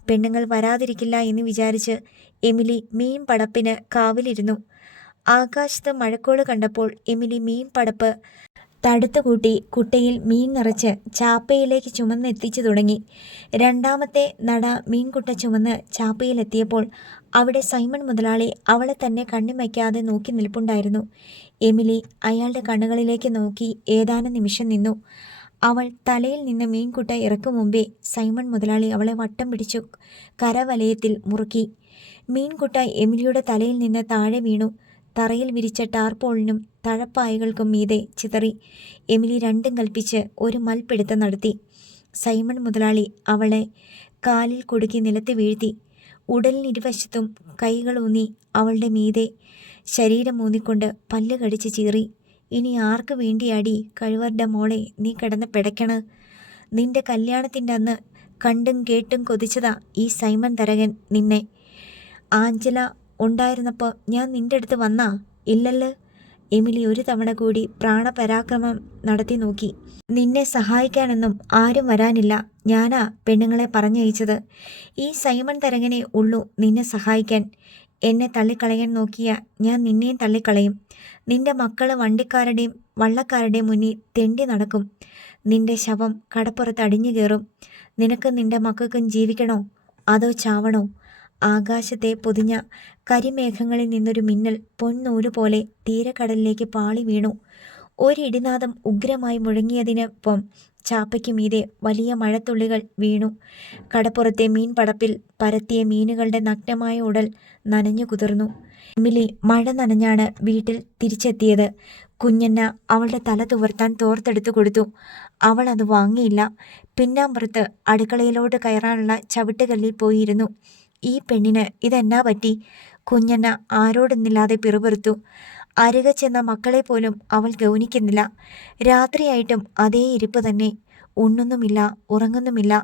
പെണ്ണുങ്ങൾ വരാതിരിക്കില്ല എന്ന് വിചാരിച്ച് എമിലി മീൻ പടപ്പിന് കാവലിരുന്നു. ആകാശത്ത് മഴക്കോള് കണ്ടപ്പോൾ എമിലി മീൻ പടപ്പ് തടുത്തുകൂട്ടി കുട്ടയിൽ മീൻ നിറച്ച് ചാപ്പയിലേക്ക് ചുമന്നെത്തിച്ചു തുടങ്ങി. രണ്ടാമത്തെ നട മീൻകുട്ട ചുമന്ന് ചാപ്പയിലെത്തിയപ്പോൾ അവിടെ സൈമൺ മുതലാളി അവളെ തന്നെ കണ്ണുമയ്ക്കാതെ നോക്കി നിൽപ്പുണ്ടായിരുന്നു. എമിലി അയാളുടെ കണ്ണുകളിലേക്ക് നോക്കി ഏതാനും നിമിഷം നിന്നു. അവൾ തലയിൽ നിന്ന് മീൻകുട്ട ഇറക്കും മുമ്പേ സൈമൺ മുതലാളി അവളെ വട്ടം പിടിച്ചു കരവലയത്തിൽ മുറുക്കി. മീൻകുട്ട എമിലിയുടെ തലയിൽ നിന്ന് താഴെ വീണു. തറയിൽ വിരിച്ച ടാർപോളിനും തഴപ്പായകൾക്കും മീതെ ചിതറി. എമിലി രണ്ടും കൽപ്പിച്ച് ഒരു മൽപ്പിടുത്തം നടത്തി. സൈമൺ മുതലാളി അവളെ കാലിൽ കുടുക്കി നിലത്ത് വീഴ്ത്തി. ഉടലിനിരുവശത്തും കൈകളൂന്നി അവളുടെ മീതെ ശരീരമൂന്നിക്കൊണ്ട് പല്ല് കടിച്ച് ചീറി. ഇനി ആർക്ക് വേണ്ടിയാടി കഴിവറുടെ മോളെ നീ കിടന്ന് പിടയ്ക്കണ്? നിന്റെ കല്യാണത്തിൻ്റെ അന്ന് കണ്ടും കേട്ടും കൊതിച്ചതാ ഈ സൈമൺ തരകൻ നിന്നെ. ആഞ്ചല ഉണ്ടായിരുന്നപ്പോൾ ഞാൻ നിന്റെ അടുത്ത് വന്നാ ഇല്ലല്ലോ. എമിലി ഒരു തവണ കൂടി പ്രാണപരാക്രമം നടത്തി നോക്കി. നിന്നെ സഹായിക്കാനൊന്നും ആരും വരാനില്ല. ഞാനാ പെണ്ണുങ്ങളെ പറഞ്ഞയച്ചത്. ഈ സൈമൺ തരകനെ ഉള്ളൂ നിന്നെ സഹായിക്കാൻ. എന്നെ തള്ളിക്കളയാൻ നോക്കിയ ഞാൻ നിന്നെയും തള്ളിക്കളയും. നിന്റെ മക്കള് വണ്ടിക്കാരുടെയും വള്ളക്കാരുടെയും മുന്നിൽ തെണ്ടി നടക്കും. നിന്റെ ശവം കടപ്പുറത്ത് അടിഞ്ഞു കയറും. നിനക്ക് നിന്റെ മക്കൾക്കും ജീവിക്കണോ അതോ ചാവണോ? ആകാശത്തെ പൊതിഞ്ഞ കരിമേഘങ്ങളിൽ നിന്നൊരു മിന്നൽ പൊന്നൂല് പോലെ തീരക്കടലിലേക്ക് പാളി വീണു. ഒരിടിനാദം ഉഗ്രമായി മുഴങ്ങിയതിനൊപ്പം ചാപ്പയ്ക്ക് മീതെ വലിയ മഴത്തുള്ളികൾ വീണു. കടപ്പുറത്തെ മീൻ പടപ്പിൽ പരത്തിയ മീനുകളുടെ നഗ്നമായ ഉടൽ നനഞ്ഞു കുതിർന്നു. എമിലി മഴ നനഞ്ഞാണ് വീട്ടിൽ തിരിച്ചെത്തിയത്. കുഞ്ഞന്ന അവളുടെ തല തുവർത്താൻ തോർത്തെടുത്തു കൊടുത്തു. അവൾ അത് വാങ്ങിയില്ല. പിന്നാമ്പുറത്ത് അടുക്കളയിലോട്ട് കയറാനുള്ള ചവിട്ടുകല്ലിൽ പോയിരുന്നു. ഈ പെണ്ണിന് ഇതെന്നാ പറ്റി? കുഞ്ഞന്ന ആരോടൊന്നില്ലാതെ പിറുപിറുത്തു. അരുക ചെന്ന മക്കളെ പോലും അവൾ ഗൗനിക്കുന്നില്ല. രാത്രിയായിട്ടും അതേ ഇരിപ്പ് തന്നെ. ഉണ്ണുന്നുമില്ല, ഉറങ്ങുന്നുമില്ല.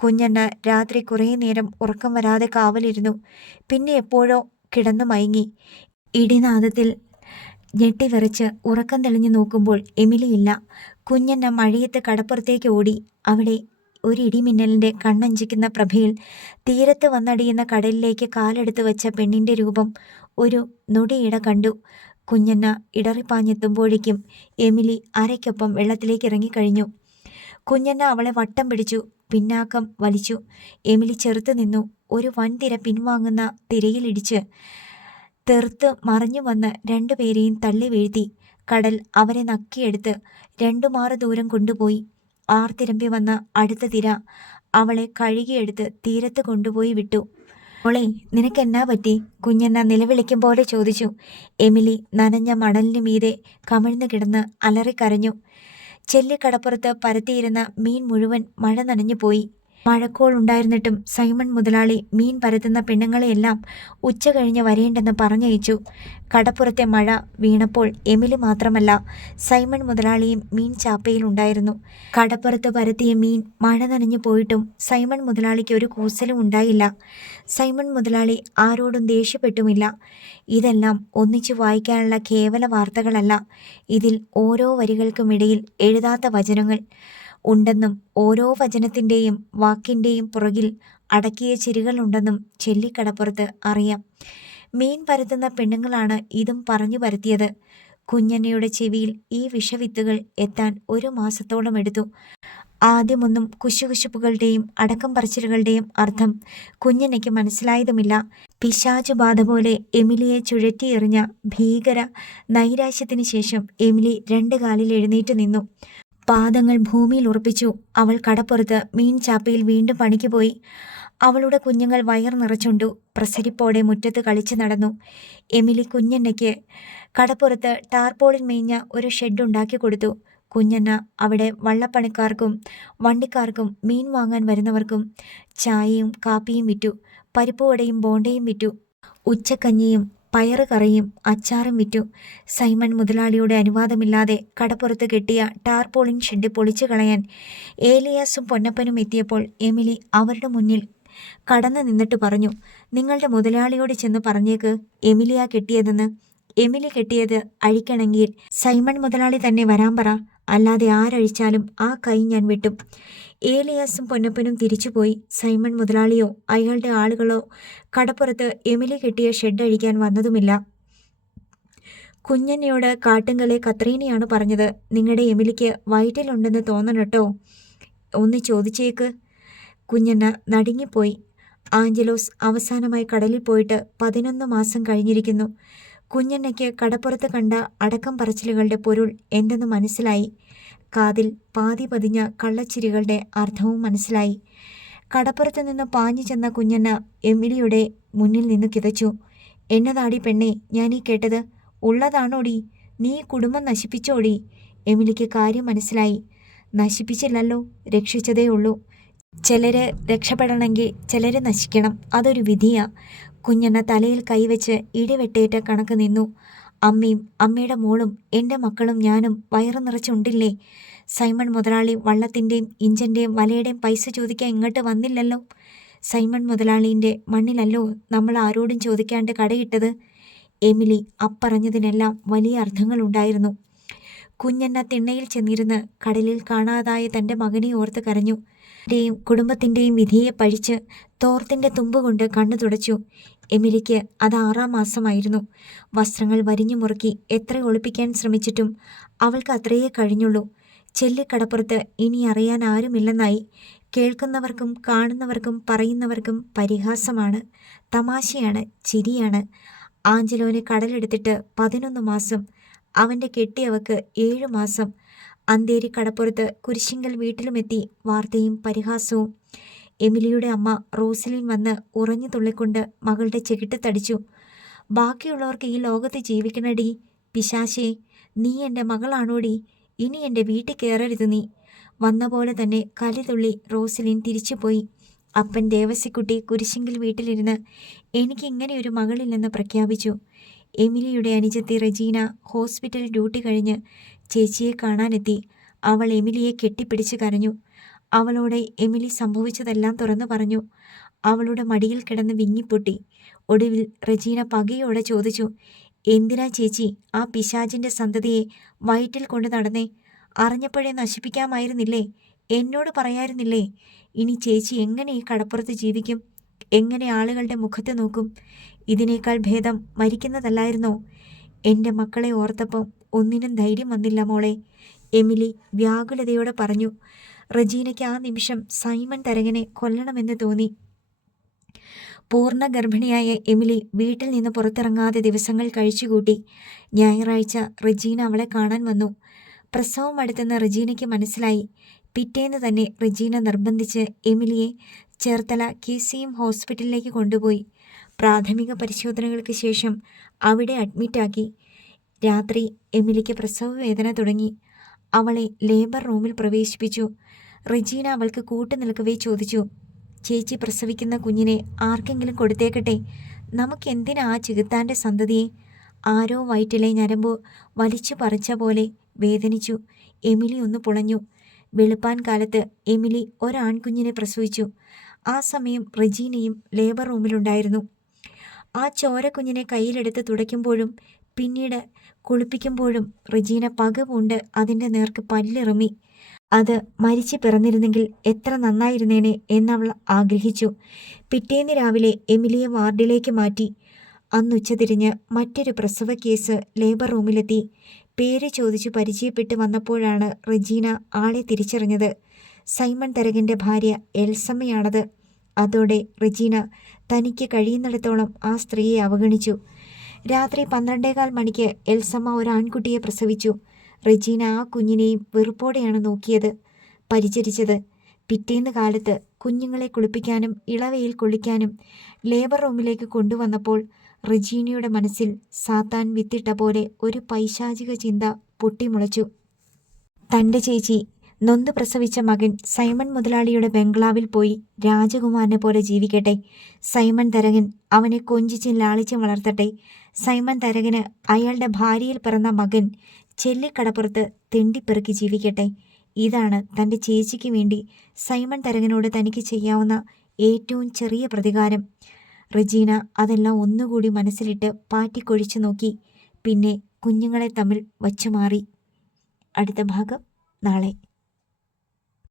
കുഞ്ഞന്ന രാത്രി കുറേ നേരം ഉറക്കം വരാതെ കാവലിരുന്നു. പിന്നെ എപ്പോഴോ കിടന്നു മയങ്ങി. ഇടിനാദത്തിൽ ഞെട്ടിവിറച്ച് ഉറക്കം തെളിഞ്ഞു നോക്കുമ്പോൾ എമിലിയില്ല. കുഞ്ഞന്ന മഴയത്ത് കടപ്പുറത്തേക്ക് ഓടി. അവിടെ ഒരു ഇടിമിന്നലിൻ്റെ കണ്ണഞ്ചിക്കുന്ന പ്രഭയിൽ തീരത്ത് വന്നടിയുന്ന കടലിലേക്ക് കാലെടുത്ത് വെച്ച പെണ്ണിൻ്റെ രൂപം ഒരു നൊടിയിട കണ്ടു. കുഞ്ഞന്ന ഇടറിപ്പാഞ്ഞെത്തുമ്പോഴേക്കും എമിലി അരയ്ക്കൊപ്പം വെള്ളത്തിലേക്ക് ഇറങ്ങിക്കഴിഞ്ഞു. കുഞ്ഞന്ന അവളെ വട്ടം പിടിച്ചു പിന്നാക്കം വലിച്ചു. എമിലി ചെറുത്തു നിന്നു. ഒരു വൻതിര പിൻവാങ്ങുന്ന തിരയിലിടിച്ച് തെറുത്ത് മറിഞ്ഞു വന്ന് രണ്ടുപേരെയും തള്ളി വീഴ്ത്തി. കടൽ അവരെ നക്കിയെടുത്ത് 2 മാറ് ദൂരം കൊണ്ടുപോയി. ആർത്തിരമ്പി വന്ന അടുത്ത തിര അവളെ കഴുകിയെടുത്ത് തീരത്ത് കൊണ്ടുപോയി വിട്ടു. മോളെ, നിനക്കെന്നാ പറ്റി? കുഞ്ഞന്ന നിലവിളിക്കും പോലെ ചോദിച്ചു. എമിലി നനഞ്ഞ മണലിന് മീതെ കമിഴ്ന്നു കിടന്ന് അലറിക്കരഞ്ഞു. ചെല്ലിക്കടപ്പുറത്ത് പരത്തിയിരുന്ന മീൻ മുഴുവൻ മഴ നനഞ്ഞു പോയി. മഴക്കോൾ ഉണ്ടായിരുന്നിട്ടും സൈമൺ മുതലാളി മീൻ പരത്തുന്ന പെണ്ണുങ്ങളെയെല്ലാം ഉച്ച കഴിഞ്ഞ് വരേണ്ടെന്ന് പറഞ്ഞയച്ചു. കടപ്പുറത്തെ മഴ വീണപ്പോൾ എമിലി മാത്രമല്ല, സൈമൺ മുതലാളിയും മീൻ ചാപ്പയിലുണ്ടായിരുന്നു. കടപ്പുറത്ത് പരത്തിയ മീൻ മഴ നനഞ്ഞു പോയിട്ടും സൈമൺ മുതലാളിക്ക് ഒരു കൂസലും ഉണ്ടായില്ല. സൈമൺ മുതലാളി ആരോടും ദേഷ്യപ്പെട്ടുമില്ല. ഇതെല്ലാം ഒന്നിച്ചു വായിക്കാനുള്ള കേവല വാർത്തകളല്ല. ഇതിൽ ഓരോ വരികൾക്കുമിടയിൽ എഴുതാത്ത വചനങ്ങൾ ഉണ്ടെന്നും ഓരോ വചനത്തിൻ്റെയും വാക്കിൻ്റെയും പുറകിൽ അടക്കിയ ചിരികളുണ്ടെന്നും ചെല്ലിക്കടപ്പുറത്ത് അറിയാം. മീൻ പരത്തുന്ന പെണ്ണുങ്ങളാണ് ഇതും പറഞ്ഞു പരത്തിയത്. കുഞ്ഞന്നയുടെ ചെവിയിൽ ഈ വിഷവിത്തുകൾ എത്താൻ 1 മാസത്തോളം എടുത്തു. ആദ്യമൊന്നും കുശുകുശുപ്പുകളുടെയും അടക്കം പറച്ചിലുകളുടെയും അർത്ഥം കുഞ്ഞന്നയ്ക്ക് മനസ്സിലായതുമില്ല. പിശാചുബാധ പോലെ എമിലിയെ ചുഴറ്റിയെറിഞ്ഞ ഭീകര നൈരാശ്യത്തിന് ശേഷം എമിലി 2 കാലിൽ എഴുന്നേറ്റ് നിന്നു. പാദങ്ങൾ ഭൂമിയിൽ ഉറപ്പിച്ചു. അവൾ കടപ്പുറത്ത് മീൻ ചാപ്പയിൽ വീണ്ടും പണിക്ക് പോയി. അവളുടെ കുഞ്ഞുങ്ങൾ വയർ നിറച്ചുണ്ടു പ്രസരിപ്പോടെ മുറ്റത്ത് കളിച്ചു നടന്നു. എമിലി കുഞ്ഞന്നയ്ക്ക് കടപ്പുറത്ത് ടാർപോളിൽ മേഞ്ഞ ഒരു ഷെഡ് ഉണ്ടാക്കി കൊടുത്തു. കുഞ്ഞന്ന അവിടെ വള്ളപ്പണിക്കാർക്കും വണ്ടിക്കാർക്കും മീൻ വാങ്ങാൻ വരുന്നവർക്കും ചായയും കാപ്പിയും വിറ്റു. പരിപ്പുവടയും ബോണ്ടയും വിറ്റു. ഉച്ചക്കഞ്ഞിയും പയറുകറിയും അച്ചാറും വിറ്റു. സൈമൺ മുതലാളിയുടെ അനുവാദമില്ലാതെ കടപ്പുറത്ത് കെട്ടിയ ടാർപോളിൻ ഷെഡ് പൊളിച്ചു കളയാൻ ഏലിയാസും പൊന്നപ്പനും എത്തിയപ്പോൾ എമിലി അവരുടെ മുന്നിൽ കടന്നു നിന്നിട്ട് പറഞ്ഞു, നിങ്ങളുടെ മുതലാളിയോട് ചെന്ന് പറഞ്ഞേക്ക് എമിലിയാ കെട്ടിയതെന്ന്. എമിലി കെട്ടിയത് അഴിക്കണമെങ്കിൽ സൈമൺ മുതലാളി തന്നെ വരാൻ പറ, അല്ലാതെ ആരഴിച്ചാലും ആ കൈ ഞാൻ വെട്ടും. ഏലിയാസും പൊന്നപ്പനും തിരിച്ചുപോയി. സൈമൺ മുതലാളിയോ അയാളുടെ ആളുകളോ കടപ്പുറത്ത് എമിലി കെട്ടിയ ഷെഡ് അഴിക്കാൻ വന്നതുമില്ല. കുഞ്ഞന്നയോട് കാട്ടുങ്കലെ കത്രീനയാണ് പറഞ്ഞത്, നിങ്ങളുടെ എമിലിക്ക് വയറ്റിലുണ്ടെന്ന് തോന്നണട്ടോ, ഒന്ന് ചോദിച്ചേക്ക്. കുഞ്ഞന്ന നടുങ്ങിപ്പോയി. ആഞ്ചലോസ് അവസാനമായി കടലിൽ പോയിട്ട് 11 മാസം കഴിഞ്ഞിരിക്കുന്നു. കുഞ്ഞന്നയ്ക്ക് കടപ്പുറത്ത് കണ്ട അടക്കം പറച്ചിലുകളുടെ പൊരുൾ എന്തെന്ന് മനസ്സിലായി. കാതിൽ പാതി പതിഞ്ഞ കള്ളച്ചിരികളുടെ അർത്ഥവും മനസ്സിലായി. കടപ്പുറത്ത് നിന്ന് പാഞ്ഞു ചെന്ന കുഞ്ഞന്ന എമിലിയുടെ മുന്നിൽ നിന്ന് കിതച്ചു. എന്നതാടി പെണ്ണെ ഞാനീ കേട്ടത്? ഉള്ളതാണോടി? നീ കുടുംബം നശിപ്പിച്ചോടി? എമിലിക്ക് കാര്യം മനസ്സിലായി. നശിപ്പിച്ചില്ലല്ലോ, രക്ഷിച്ചതേ ഉള്ളൂ. ചിലര് രക്ഷപ്പെടണമെങ്കിൽ ചിലര് നശിക്കണം, അതൊരു വിധിയാ. കുഞ്ഞന്ന തലയിൽ കൈവച്ച് ഇടിവെട്ടേറ്റ കണക്ക് നിന്നു. അമ്മയും അമ്മയുടെ മോളും എൻ്റെ മക്കളും ഞാനും വയറു നിറച്ചുണ്ടില്ലേ? സൈമൺ മുതലാളി വള്ളത്തിൻ്റെയും ഇഞ്ചൻ്റെയും വലയുടെയും പൈസ ചോദിക്കാൻ ഇങ്ങോട്ട് വന്നില്ലല്ലോ. സൈമൺ മുതലാളിൻ്റെ മണ്ണിലല്ലോ നമ്മൾ ആരോടും ചോദിക്കാണ്ട് കടയിട്ടത്. എമിലി അപ്പറഞ്ഞതിനെല്ലാം വലിയ അർത്ഥങ്ങളുണ്ടായിരുന്നു. കുഞ്ഞന്ന തിണ്ണയിൽ ചെന്നിരുന്ന് കടലിൽ കാണാതായ തൻ്റെ മകനെ ഓർത്ത് കരഞ്ഞു. കുടുംബത്തിൻ്റെയും വിധിയെ പഴിച്ച് തോർത്തിൻ്റെ തുമ്പുകൊണ്ട് കണ്ണു തുടച്ചു. എമിലിക്ക് അത് 6-ാം മാസമായിരുന്നു. വസ്ത്രങ്ങൾ വരിഞ്ഞു മുറുക്കി എത്ര ഒളിപ്പിക്കാൻ ശ്രമിച്ചിട്ടും അവൾക്ക് അത്രയേ കഴിഞ്ഞുള്ളൂ. ചെല്ലിക്കടപ്പുറത്ത് ഇനി അറിയാൻ ആരുമില്ലെന്നായി. കേൾക്കുന്നവർക്കും കാണുന്നവർക്കും പറയുന്നവർക്കും പരിഹാസമാണ്, തമാശയാണ്, ചിരിയാണ്. ആഞ്ചലോനെ കടലെടുത്തിട്ട് 11 മാസം, അവൻ്റെ കെട്ടിയവക്ക് 7 മാസം. അന്തേരി കടപ്പുറത്ത് കുരിശിങ്കൽ വീട്ടിലുമെത്തി വാർത്തയും പരിഹാസവും. എമിലിയുടെ അമ്മ റോസലിൻ വന്ന് ഉറഞ്ഞു തുള്ളിക്കൊണ്ട് മകളുടെ ചെകിട്ട് തടിച്ചു. ബാക്കിയുള്ളവർക്ക് ഈ ലോകത്ത് ജീവിക്കണടി പിശാശേ, നീ എൻ്റെ മകളാണോടി? ഇനി എൻ്റെ വീട്ടിൽ കയറരുത് നീ. വന്ന പോലെ തന്നെ കലിതുള്ളി റോസലിൻ തിരിച്ചുപോയി. അപ്പൻ ദേവസിക്കുട്ടി കുരിശിങ്കൽ വീട്ടിലിരുന്ന് എനിക്ക് ഇങ്ങനെ ഒരു മകളില്ലെന്ന് പ്രഖ്യാപിച്ചു. എമിലിയുടെ അനുജത്തി റെജീന ഹോസ്പിറ്റൽ ഡ്യൂട്ടി കഴിഞ്ഞ് ചേച്ചിയെ കാണാനെത്തി. അവൾ എമിലിയെ കെട്ടിപ്പിടിച്ച് കരഞ്ഞു. അവളോട് എമിലി സംഭവിച്ചതെല്ലാം തുറന്നു പറഞ്ഞു. അവളുടെ മടിയിൽ കിടന്ന് വിങ്ങിപ്പൊട്ടി. ഒടുവിൽ റെജീന പകയോടെ ചോദിച്ചു, എന്തിനാ ചേച്ചി ആ പിശാചിൻ്റെ സന്തതിയെ വയറ്റിൽ കൊണ്ട് നടന്നേ? അറിഞ്ഞപ്പോഴേ നശിപ്പിക്കാമായിരുന്നില്ലേ? എന്നോട് പറയായിരുന്നില്ലേ? ഇനി ചേച്ചി എങ്ങനെ ഈ കടപ്പുറത്ത് ജീവിക്കും? എങ്ങനെ ആളുകളുടെ മുഖത്ത് നോക്കും? ഇതിനേക്കാൾ ഭേദം മരിക്കുന്നതല്ലായിരുന്നോ? എൻ്റെ മക്കളെ ഓർത്തപ്പം ഒന്നിനും ധൈര്യം വന്നില്ല മോളെ, എമിലി വ്യാകുലതയോടെ പറഞ്ഞു. റെജീനയ്ക്ക് ആ നിമിഷം സൈമൺ തരകനെ കൊല്ലണമെന്ന് തോന്നി. പൂർണ്ണ ഗർഭിണിയായ എമിലി വീട്ടിൽ നിന്ന് പുറത്തിറങ്ങാതെ ദിവസങ്ങൾ കഴിച്ചുകൂട്ടി. ഞായറാഴ്ച റെജീന അവളെ കാണാൻ വന്നു. പ്രസവം അടുത്തെന്ന് റെജീനയ്ക്ക് മനസ്സിലായി. പിറ്റേന്ന് തന്നെ റെജീന നിർബന്ധിച്ച് എമിലിയെ ചേർത്തല KCM ഹോസ്പിറ്റലിലേക്ക് കൊണ്ടുപോയി. പ്രാഥമിക പരിശോധനകൾക്ക് ശേഷം അവിടെ അഡ്മിറ്റാക്കി. രാത്രി എമിലിക്ക് പ്രസവ വേദന തുടങ്ങി. അവളെ ലേബർ റൂമിൽ പ്രവേശിപ്പിച്ചു. റെജീന അവൾക്ക് കൂട്ടുനിൽക്കവേ ചോദിച്ചു, ചേച്ചി പ്രസവിക്കുന്ന കുഞ്ഞിനെ ആർക്കെങ്കിലും കൊടുത്തേക്കട്ടെ? നമുക്കെന്തിനാ ആ ചെകുത്താൻ്റെ സന്തതിയെ? ആരോ വയറ്റിലെ ഞരമ്പ് വലിച്ചു പറിച്ച പോലെ വേദനിച്ചു. എമിലി ഒന്ന് പുളഞ്ഞു. വെളുപ്പാൻ കാലത്ത് എമിലി ഒരാൺകുഞ്ഞിനെ പ്രസവിച്ചു. ആ സമയം റെജീനയും ലേബർ റൂമിലുണ്ടായിരുന്നു. ആ ചോരക്കുഞ്ഞിനെ കയ്യിലെടുത്ത് തുടയ്ക്കുമ്പോഴും പിന്നീട് കുളിപ്പിക്കുമ്പോഴും റെജീന പകപൂണ്ട് അതിൻ്റെ നേർക്ക് പല്ലിറമി. അത് മരിച്ചു പിറന്നിരുന്നെങ്കിൽ എത്ര നന്നായിരുന്നേനെ എന്നവൾ ആഗ്രഹിച്ചു. പിറ്റേന്ന് രാവിലെ എമിലിയെ വാർഡിലേക്ക് മാറ്റി. അന്നുച്ചതിരിഞ്ഞ് മറ്റൊരു പ്രസവ കേസ് ലേബർ റൂമിലെത്തി. പേര് ചോദിച്ചു പരിചയപ്പെട്ട് വന്നപ്പോഴാണ് റെജീന ആളെ തിരിച്ചറിഞ്ഞത്. സൈമൺ തരകൻ്റെ ഭാര്യ എൽസമ്മയാണത്. അതോടെ റെജീന തനിക്ക് കഴിയുന്നിടത്തോളം ആ സ്ത്രീയെ അവഗണിച്ചു. രാത്രി 12:15 മണിക്ക് എൽസമ്മ ഒരു ആൺകുട്ടിയെ പ്രസവിച്ചു. റെജീന ആ കുഞ്ഞിനെയും വെറുപ്പോടെയാണ് നോക്കിയത്, പരിചരിച്ചത്. പിറ്റേന്ന് കാലത്ത് കുഞ്ഞുങ്ങളെ കുളിപ്പിക്കാനും ഇളവയിൽ കൊള്ളിക്കാനും ലേബർ റൂമിലേക്ക് കൊണ്ടുവന്നപ്പോൾ റെജീനയുടെ മനസ്സിൽ സാത്താൻ വിത്തിട്ട പോലെ ഒരു പൈശാചിക ചിന്ത പൊട്ടിമുളച്ചു. തൻ്റെ ചേച്ചി നൊന്ത് പ്രസവിച്ച മകൻ സൈമൺ മുതലാളിയുടെ ബംഗ്ലാവിൽ പോയി രാജകുമാരനെ പോലെ ജീവിക്കട്ടെ. സൈമൺ തരകൻ അവനെ കൊഞ്ചിച്ചും ലാളിച്ചും വളർത്തട്ടെ. സൈമൺ തരകന് അയാളുടെ ഭാര്യയിൽ പിറന്ന മകൻ ചെല്ലിക്കടപ്പുറത്ത് തെണ്ടിപ്പെറുക്കി ജീവിക്കട്ടെ. ഇതാണ് തൻ്റെ ചേച്ചിക്ക് വേണ്ടി സൈമൺ തരകനോട് തനിക്ക് ചെയ്യാവുന്ന ഏറ്റവും ചെറിയ പ്രതികാരം. റെജീന അതെല്ലാം ഒന്നുകൂടി മനസ്സിലിട്ട് പാറ്റിക്കൊഴിച്ചു നോക്കി. പിന്നെ കുഞ്ഞുങ്ങളെ തമ്മിൽ വച്ചുമാറി. അടുത്ത ഭാഗം നാളെ.